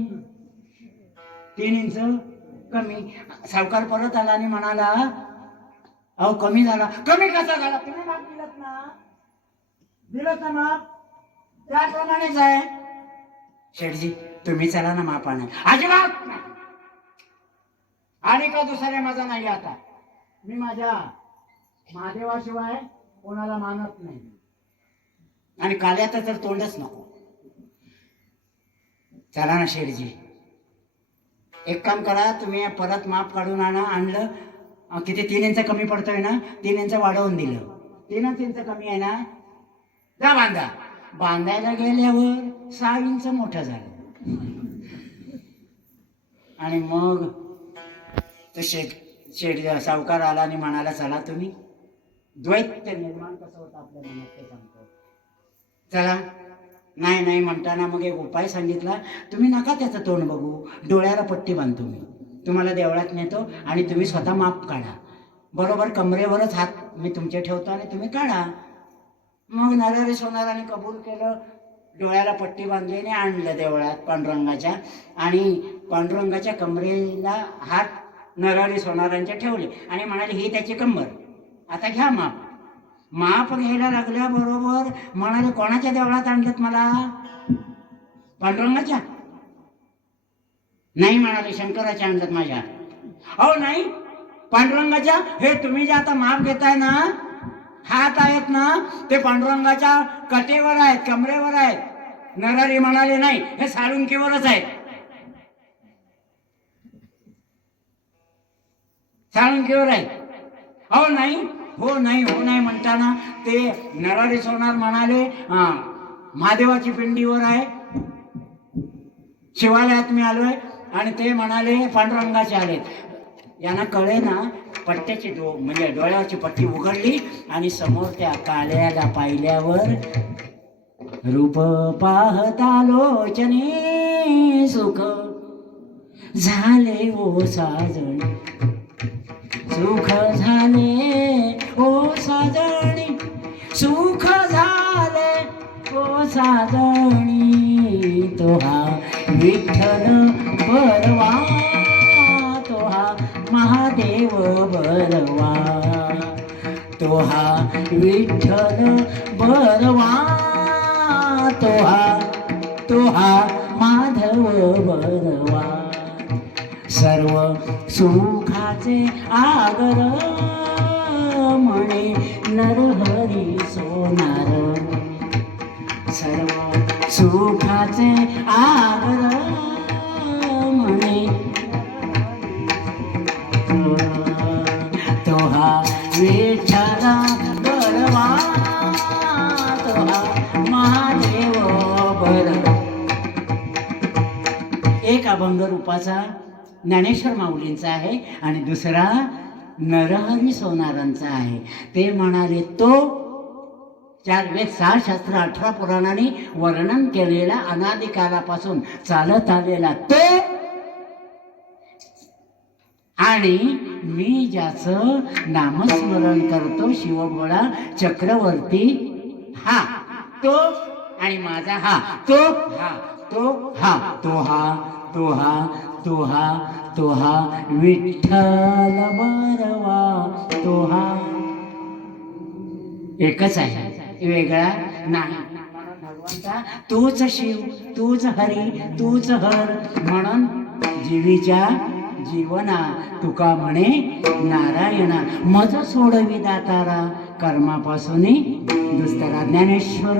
3 इंच कमी. सावकार परत आला आणि म्हणाला अहो कमी झाला. कमी कसा झाला? तुम्ही माप दिलत ना, दिलत ना माप, त्याप्रमाणेच आहे. शेठजी तुम्ही चला ना माप आणा. अजिबात नाही. आणि का दुसऱ्या माझा नाही. आता मी माझ्या महादेवाशिवाय कोणाला मानत नाही आणि काल्याचं तर तोंडच नको. चला ना शेठजी, एक काम करा, तुम्ही परत माप काढून आणलं. किती 3 इंच कमी पडतोय ना, 3 इंच वाढवून दिलं. 3 इंच कमी आहे ना, जा बांधा. बांधायला गेल्यावर 6 इंच मोठं झालं. आणि मग तो शेठ सावकार आला आणि म्हणाला चला तुम्ही. द्वैत्य निर्माण कसं होतं आपल्या मनात ते सांगतो. चला. नाही नाही म्हणताना मग एक उपाय सांगितला. तुम्ही नका त्याचं तोंड बघू, डोळ्याला पट्टी बांधतो मी, तुम्हाला देवळात नेतो आणि तुम्ही स्वतः माप काढा. बरोबर कमरेवरच हात मी तुमचे ठेवतो आणि तुम्ही काढा. मग नरहरी सोनाराने कबूल केलं. डोळ्याला पट्टी बांधली आणि आणलं देवळात पांडुरंगाच्या. आणि पांडुरंगाच्या कमरेला हात नरहरी सोनारांचे ठेवले आणि म्हणाले ही त्याची कंबर, आता घ्या माप. माप घ्यायला लागल्याबरोबर म्हणाले कोणाच्या देवळात आणलं मला? पांडुरंगाच्या? नाही म्हणाले शंकराच्या आणलं माझ्या. अहो नाही पांडुरंगाच्या. हे तुम्ही जे आता माप घेताय ना, हात आहेत ना, ते पांडुरंगाच्या कटेवर आहेत, कमरेवर आहेत. नरहरी म्हणाले नाही, हे साळुंकीवरच आहेत. साळुंकीवर आहेत. अहो नाही, हो नाही, हो नाही म्हणताना ते नरहरी सोनार म्हणाले महादेवाची पिंडीवर आहे, शिवालयात मी आलोय. आणि ते म्हणाले पांडुरंगाचे आलेत. यांना कळे ना, पट्ट्याची म्हणजे डोळ्याची पट्टी उघडली आणि समोर त्या काल्याला पाहिल्यावर रूप पाहता लोचने सुख झाले ओ साजणी, सुख झाले ओ साजणी, सुख झाले ओ साजणी. तो हा विठ्ठल बरवा, तो हा महादेव बरवा, तो हा विठ्ठल बरवा, तो हा माधव बरवा. सर्व सुखाचे आगर म्हणे नरहरी सोनार, सर्व सुखाचे आगर म्हणे तो हा विठ्ठल बरवा, तो हा महादेव बरवा. एक अभंग रूपाचा ज्ञानेश्वर माऊलींचा आहे आणि दुसरा नरहरी सोनारांचा आहे. ते म्हणाले तो 4 वेद 6 शास्त्र 18 पुराणांनी वर्णन केलेला अनादिकालापासून चालत आलेला तो, आणि मी ज्याचं नामस्मरण करतो शिवभोळा चक्रवर्ती हा तो, आणि माझा हा तो, हा तो, हा तो, हा तो, हा तो, हा तो, हा विठ्ठल बरवा, तो हा एकच आहे, वेगळा नाही. भगवंता तूच शिव, तूच हरी, तूच हर, म्हणून जीवीच्या जीवना तुका म्हणे नारायणा, मज सोडवी दातारा, कर्मापासून दुस्तरा. ज्ञानेश्वर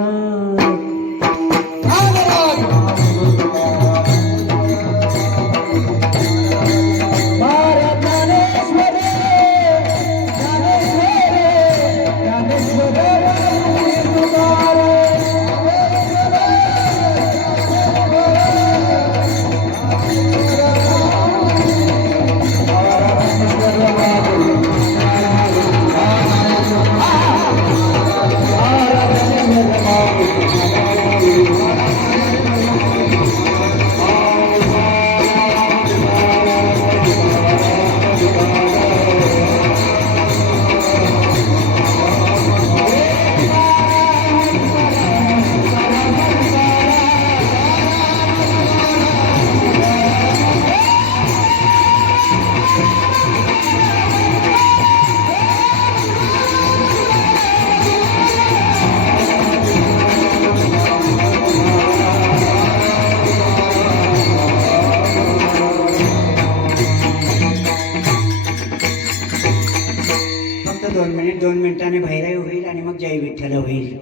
दोन मिनिटाने भैरवी होईल आणि मग जय विठ्ठल होईल.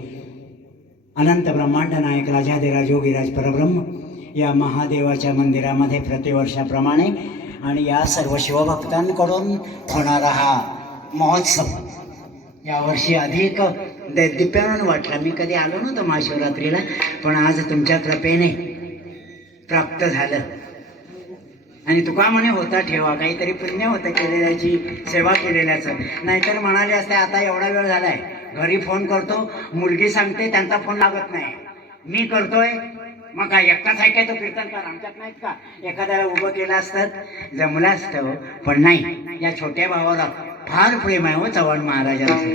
अनंत ब्रह्मांड नायक राजाधिराज योगीराज परब्रह्म या महादेवाच्या मंदिरामध्ये प्रतिवर्षाप्रमाणे आणि या सर्व शिवभक्तांकडून होणारा हा महोत्सव यावर्षी अधिक दिव्यानं वाटला. मी कधी आलो नव्हतो महाशिवरात्रीला, पण आज तुमच्या कृपेने प्राप्त झालं. आणि तुका म्हणे होता ठेवा, काहीतरी पुण्य होतं केलेल्याची, सेवा केलेल्याचं. नाहीतर म्हणाले असते आता एवढा वेळ झालाय, घरी फोन करतो, मुलगी सांगते त्यांचा फोन लागत नाही, मी करतोय, मग काय एकटाच आहे काय तो कीर्तनकार, आमच्यात नाहीत का? एखाद्याला उभं केलं असतं जमलं असतं, पण नाही. या छोट्या भावाला फार प्रेम आहे हो चव्हाण महाराजांचं.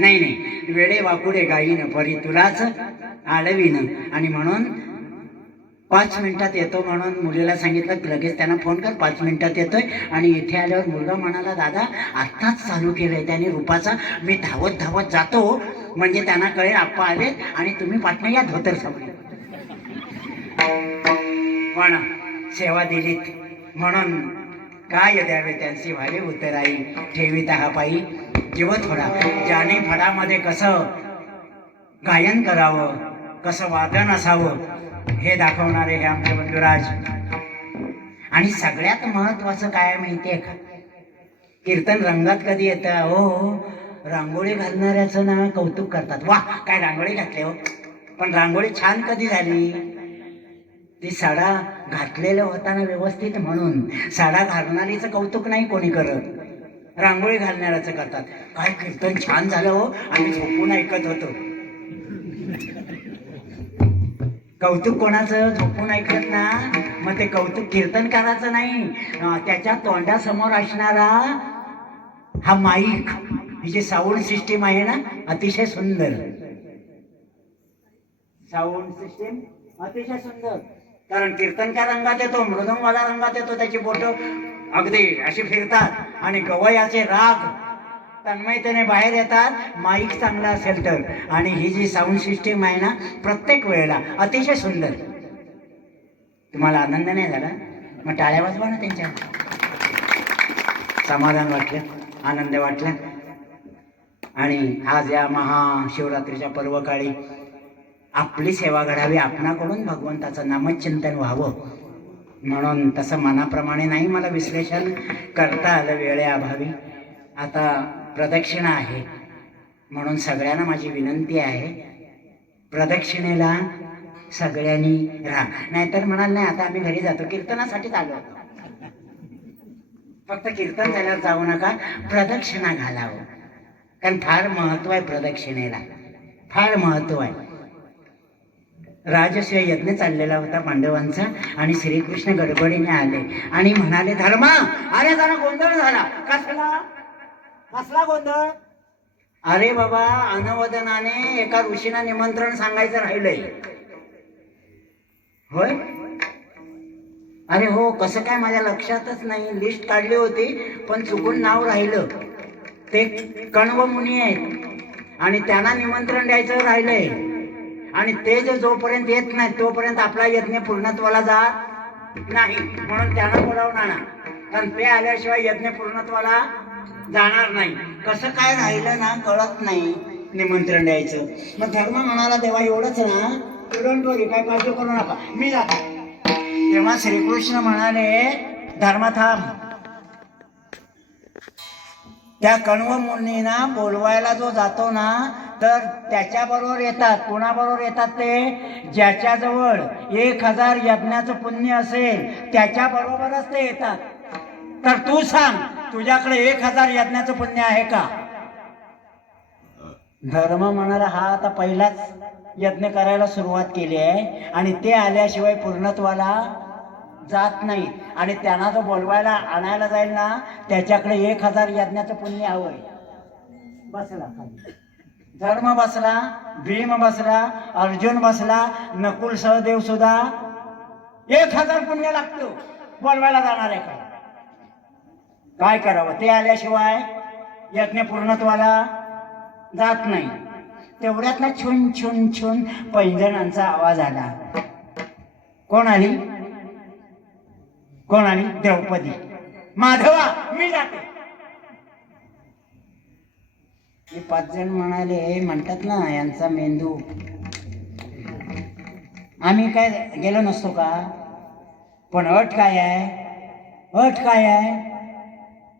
नाही नाही, वेडे वाकुडे गाईनं परी तुलाच आळवीनं. आणि म्हणून 5 मिनिटात येतो म्हणून मुलीला सांगितलं, लगेच त्यांना फोन कर, 5 मिनिटात येतोय. आणि इथे आल्यावर मुलगा म्हणाला, दादा आत्ताच चालू केलंय त्याने रूपाचा, मी धावत धावत जातो, म्हणजे त्यांना कळेल आप्पा आले आणि तुम्ही पाटणं या धोतर समजा. पण सेवा दिलीत म्हणून काय द्यावे त्यांची व्हावे उतराई, ठेवीत हा पायी जीव थोडा. ज्याने फडामध्ये कसं गायन करावं, कसं वादन असावं हे दाखवणारे हे आमचे बंधुराज. आणि सगळ्यात महत्वाचं काय माहितीये का, कीर्तन रंगात कधी येतं हो, रांगोळी घालणाऱ्याचं ना कौतुक करतात, वा काय रांगोळी घातली हो. पण रांगोळी छान कधी झाली, ती साडा घातलेलं होताना व्यवस्थित म्हणून. साडा घालणारीचं कौतुक नाही कोणी करत, रांगोळी घालणाऱ्याचं करतात. काय कीर्तन छान झालं हो, आम्ही झोपून ऐकत होतो. कौतुक कोणाचं, झोपून ऐकत ना, मग ते कौतुक कीर्तनकाराचं नाही, त्याच्या तोंडासमोर असणारा हा माईक, ही जी साऊंड सिस्टीम आहे ना, अतिशय सुंदर साऊंड सिस्टीम, अतिशय सुंदर. कारण कीर्तनकार रंगात येतो, मृदंगवाला रंगात येतो, त्याची बोटं अगदी अशी फिरतात आणि गवयाचे राग तन्मयतेने बाहेर येतात, माईक चांगला असेल तर. आणि ही जी साऊंड सिस्टीम आहे ना, प्रत्येक वेळेला अतिशय सुंदर. तुम्हाला आनंद नाही झाला, मग टाळ्या वाजवा ना त्यांच्या. समाधान वाटलं, आनंद वाटला. आणि आज या महाशिवरात्रीच्या पर्वकाळी आपली सेवा घडावी, आपणाकडून भगवंताचं नामचिंतन व्हावं म्हणून. तसं मनाप्रमाणे नाही मला विश्लेषण करता आलं वेळेअभावी. आता प्रदक्षिणा आहे म्हणून सगळ्यांना माझी विनंती आहे, प्रदक्षिणेला सगळ्यांनी राहा. नाहीतर म्हणाल नाही आता आम्ही घरी जातो, कीर्तनासाठीच आलो होतो. फक्त कीर्तन झाल्यावर जाऊ नका, प्रदक्षिणा घालावं. कारण फार महत्व आहे प्रदक्षिणेला, फार महत्व आहे. राजसूय यज्ञ चाललेला होता पांडवांचा आणि श्रीकृष्ण गडबडीने आले आणि म्हणाले, धर्मा अरे जरा गोंधळ झाला. कसला गोंधळ? अरे बाबा, अनवदनाने एका ऋषीना निमंत्रण सांगायचं राहिलंय. होय? अरे हो, कसं काय माझ्या लक्षातच नाही, लिस्ट काढली होती पण चुकून नाव राहिलं. ते कण्व मुनी आहेत आणि त्यांना निमंत्रण द्यायचं राहिलंय. आणि ते जे जोपर्यंत येत नाही तोपर्यंत आपला यज्ञ पूर्णत्वाला जात नाही. म्हणून त्यांना बोलावून आणा, कारण ते आल्याशिवाय यज्ञ पूर्णत्वाला जाणार नाही. कसं काय राहिलं ना कळत नाही निमंत्रण द्यायचं. मग धर्म म्हणाला देवा एवढंच ना, डोंट वरी, काय काळजी करू नका, मी जातो. तेव्हा श्रीकृष्ण म्हणाले धर्म थांब. त्या कण्व मुनींना बोलवायला जो जातो ना तर त्याच्याबरोबर येतात. कोणाबरोबर येतात? ते ज्याच्याजवळ 1000 यज्ञाचं पुण्य असेल त्याच्याबरोबरच ते येतात. तर तू सांग, तुझ्याकडे 1000 यज्ञाचं पुण्य आहे का? धर्म म्हणाला हा आता पहिलाच यज्ञ करायला सुरुवात केली आहे आणि ते आल्याशिवाय पूर्णत्वाला जात नाही. आणि त्यांना जो बोलवायला आणायला जाईल ना त्याच्याकडे 1000 यज्ञाचं पुण्य हवंय. बसला खाली. धर्म बसला, भीम बसला, अर्जुन बसला, नकुल सहदेव सुद्धा. 1000 पुण्य लागतो बोलवायला जाणार आहे का? काय करावं? ते आल्याशिवाय यज्ञ पूर्णत्वाला जात नाही. तेवढ्यात ना छुन छुन छुन पैंजणांचा आवाज आला. कोण आली? कोण आली? द्रौपदी. माधवा मी जाते. 5 जण म्हणाले, म्हणतात ना यांचा मेंदू, आम्ही काय गेलो नसतो का? पण अट काय आहे? अट काय आहे?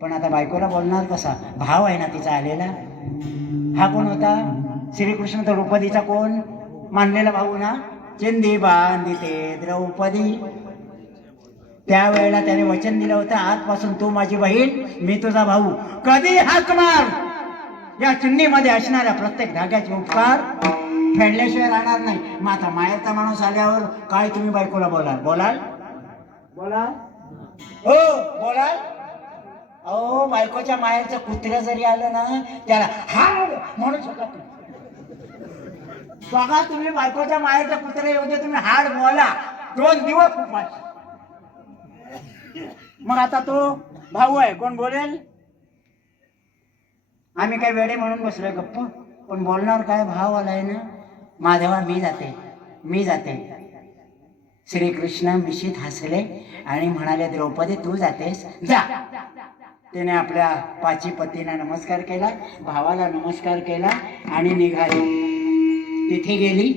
पण आता बायकोला बोलणार कसा? भाव आहे ना तिचा आलेला. हा कोण होता? श्रीकृष्ण द्रौपदीचा कोण मानलेला भाऊ ना. चिंदी बांधिते द्रौपदी. त्यावेळेला त्याने वचन दिलं होतं, आजपासून तू माझी बहीण, मी तुझा भाऊ. कधी हाक मार, या चुन्नीमध्ये असणाऱ्या प्रत्येक धाग्याचे उपकार फेडल्याशिवाय राहणार नाही. मग आता मायाचा माणूस आल्यावर काय तुम्ही बायकोला बोलाल? बोलाल? बोलाल? हो बोलाल. अहो बायकोच्या मायाचं कुत्र्या जरी आलं ना त्याला हाड म्हणू शकत नाही. बघा तुम्ही बायकोच्या मायाचं कुत्रे येऊ दे, तुम्ही हाड बोला, 2 दिवस उपास. मग आता तो भाऊ आहे, कोण बोलेल? आम्ही काय वेडे म्हणून बसलोय गप्प, पण बोलणार काय? भाव आलाय ना. माधवा मी जाते, मी जाते. श्रीकृष्ण मिशीत हसले आणि म्हणाले द्रौपदी तू जातेस, जा. त्याने आपल्या पाचीपतींना नमस्कार केला, भावाला नमस्कार केला आणि निघाली. तिथे गेली.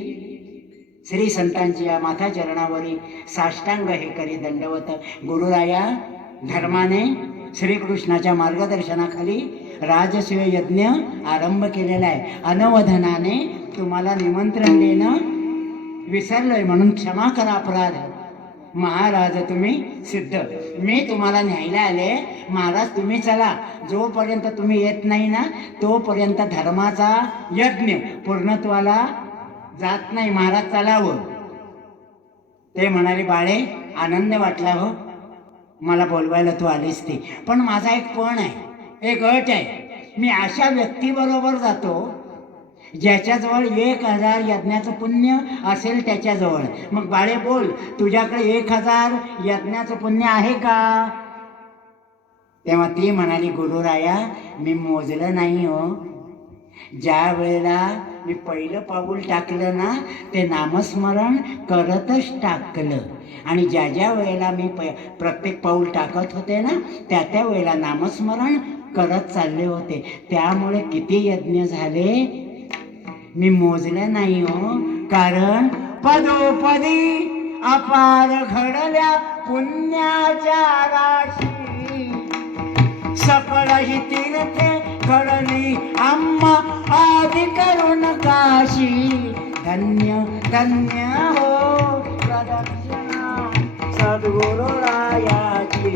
श्री संतांची या माथा चरणावरी साष्टांग हे करी दंडवत. गुरुराया, धर्माने श्रीकृष्णाच्या मार्गदर्शनाखाली राजसूय यज्ञ आरंभ केलेला आहे. अनवधनाने तुम्हाला निमंत्रण देणं विसरलोय म्हणून क्षमा करा अपराध. महाराज तुम्ही सिद्ध, मी तुम्हाला न्यायला आले. महाराज तुम्ही चला. जोपर्यंत तुम्ही येत नाही ना तोपर्यंत धर्माचा यज्ञ पूर्णत्वाला जात नाही. महाराज चालावं. ते म्हणाले बाळे आनंद वाटला हो, मला बोलवायला तू आलीस ते. पण माझा एक पण आहे, एक अट आहे. मी अशा व्यक्तीबरोबर जातो ज्याच्याजवळ 1000 यज्ञाचं पुण्य असेल त्याच्याजवळ. मग बाळे बोल, तुझ्याकडे 1000 यज्ञाचं पुण्य आहे का? तेव्हा ती म्हणाली गुरुराया मी मोजलं नाही हो. ज्या वेळेला मी पहिलं पाऊल टाकलं ना ते नामस्मरण करतच टाकलं. आणि ज्या ज्या वेळेला मी प्रत्येक पाऊल टाकत होते ना त्या त्या वेळेला नामस्मरण करत चालले होते. त्यामुळे किती यज्ञ झाले मी मोजलं नाही हो. कारण पदोपदी अपार घडल्या पुण्याच्या राशी. सकळ ही तीर्थे घडली आम्हा आदि करुण काशी. धन्य धन्य हो प्रदक्षिणा सद्गुरुरायाची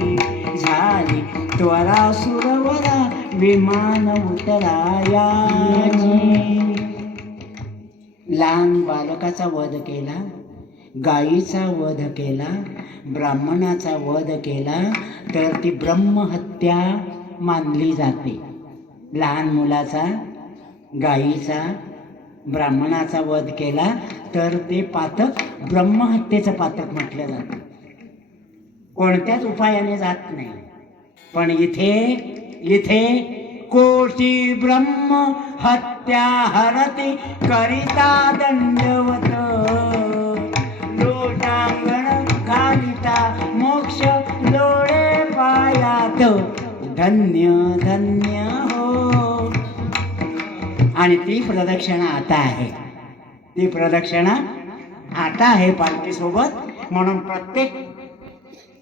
झाली. त्वरा सुरवरा विमान उतरायाची. लहान बालकाचा वध केला, गायीचा वध केला, ब्राह्मणाचा वध केला तर ती ब्रह्महत्या मानली जाते. लहान मुलाचा, गायीचा, ब्राह्मणाचा वध केला तर ते पातक ब्रह्महत्येचं पातक म्हटलं जातं. कोणत्याच उपायाने जात नाही. पण इथे कोटी ब्रह्म हत्या हरती करिता दंडवत. तो धन्य धन्य हो. आणि ती प्रदक्षिणा आता आहे, ती प्रदक्षिणा आता आहे पालखी सोबत. म्हणून प्रत्येक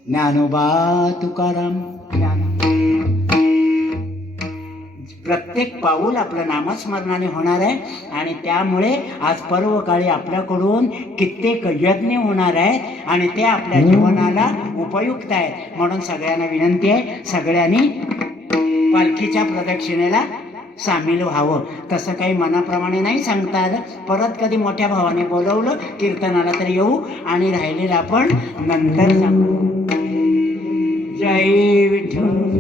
ज्ञानोबा तुकाराम प्रत्येक पाऊल आपलं नामस्मरणाने होणार आहे. आणि त्यामुळे आज पर्वकाळी आपल्याकडून कित्येक यज्ञ होणार आहेत आणि ते आपल्या जीवनाला उपयुक्त आहेत. म्हणून सगळ्यांना विनंती आहे, सगळ्यांनी पालखीच्या प्रदक्षिणेला सामील व्हावं. तसं काही मनाप्रमाणे नाही सांगता आलं. परत कधी मोठ्या भावाने बोलवलं कीर्तनाला तर येऊ आणि राहिलेलं आपण नंतर सांगू. जय विठ्ठल.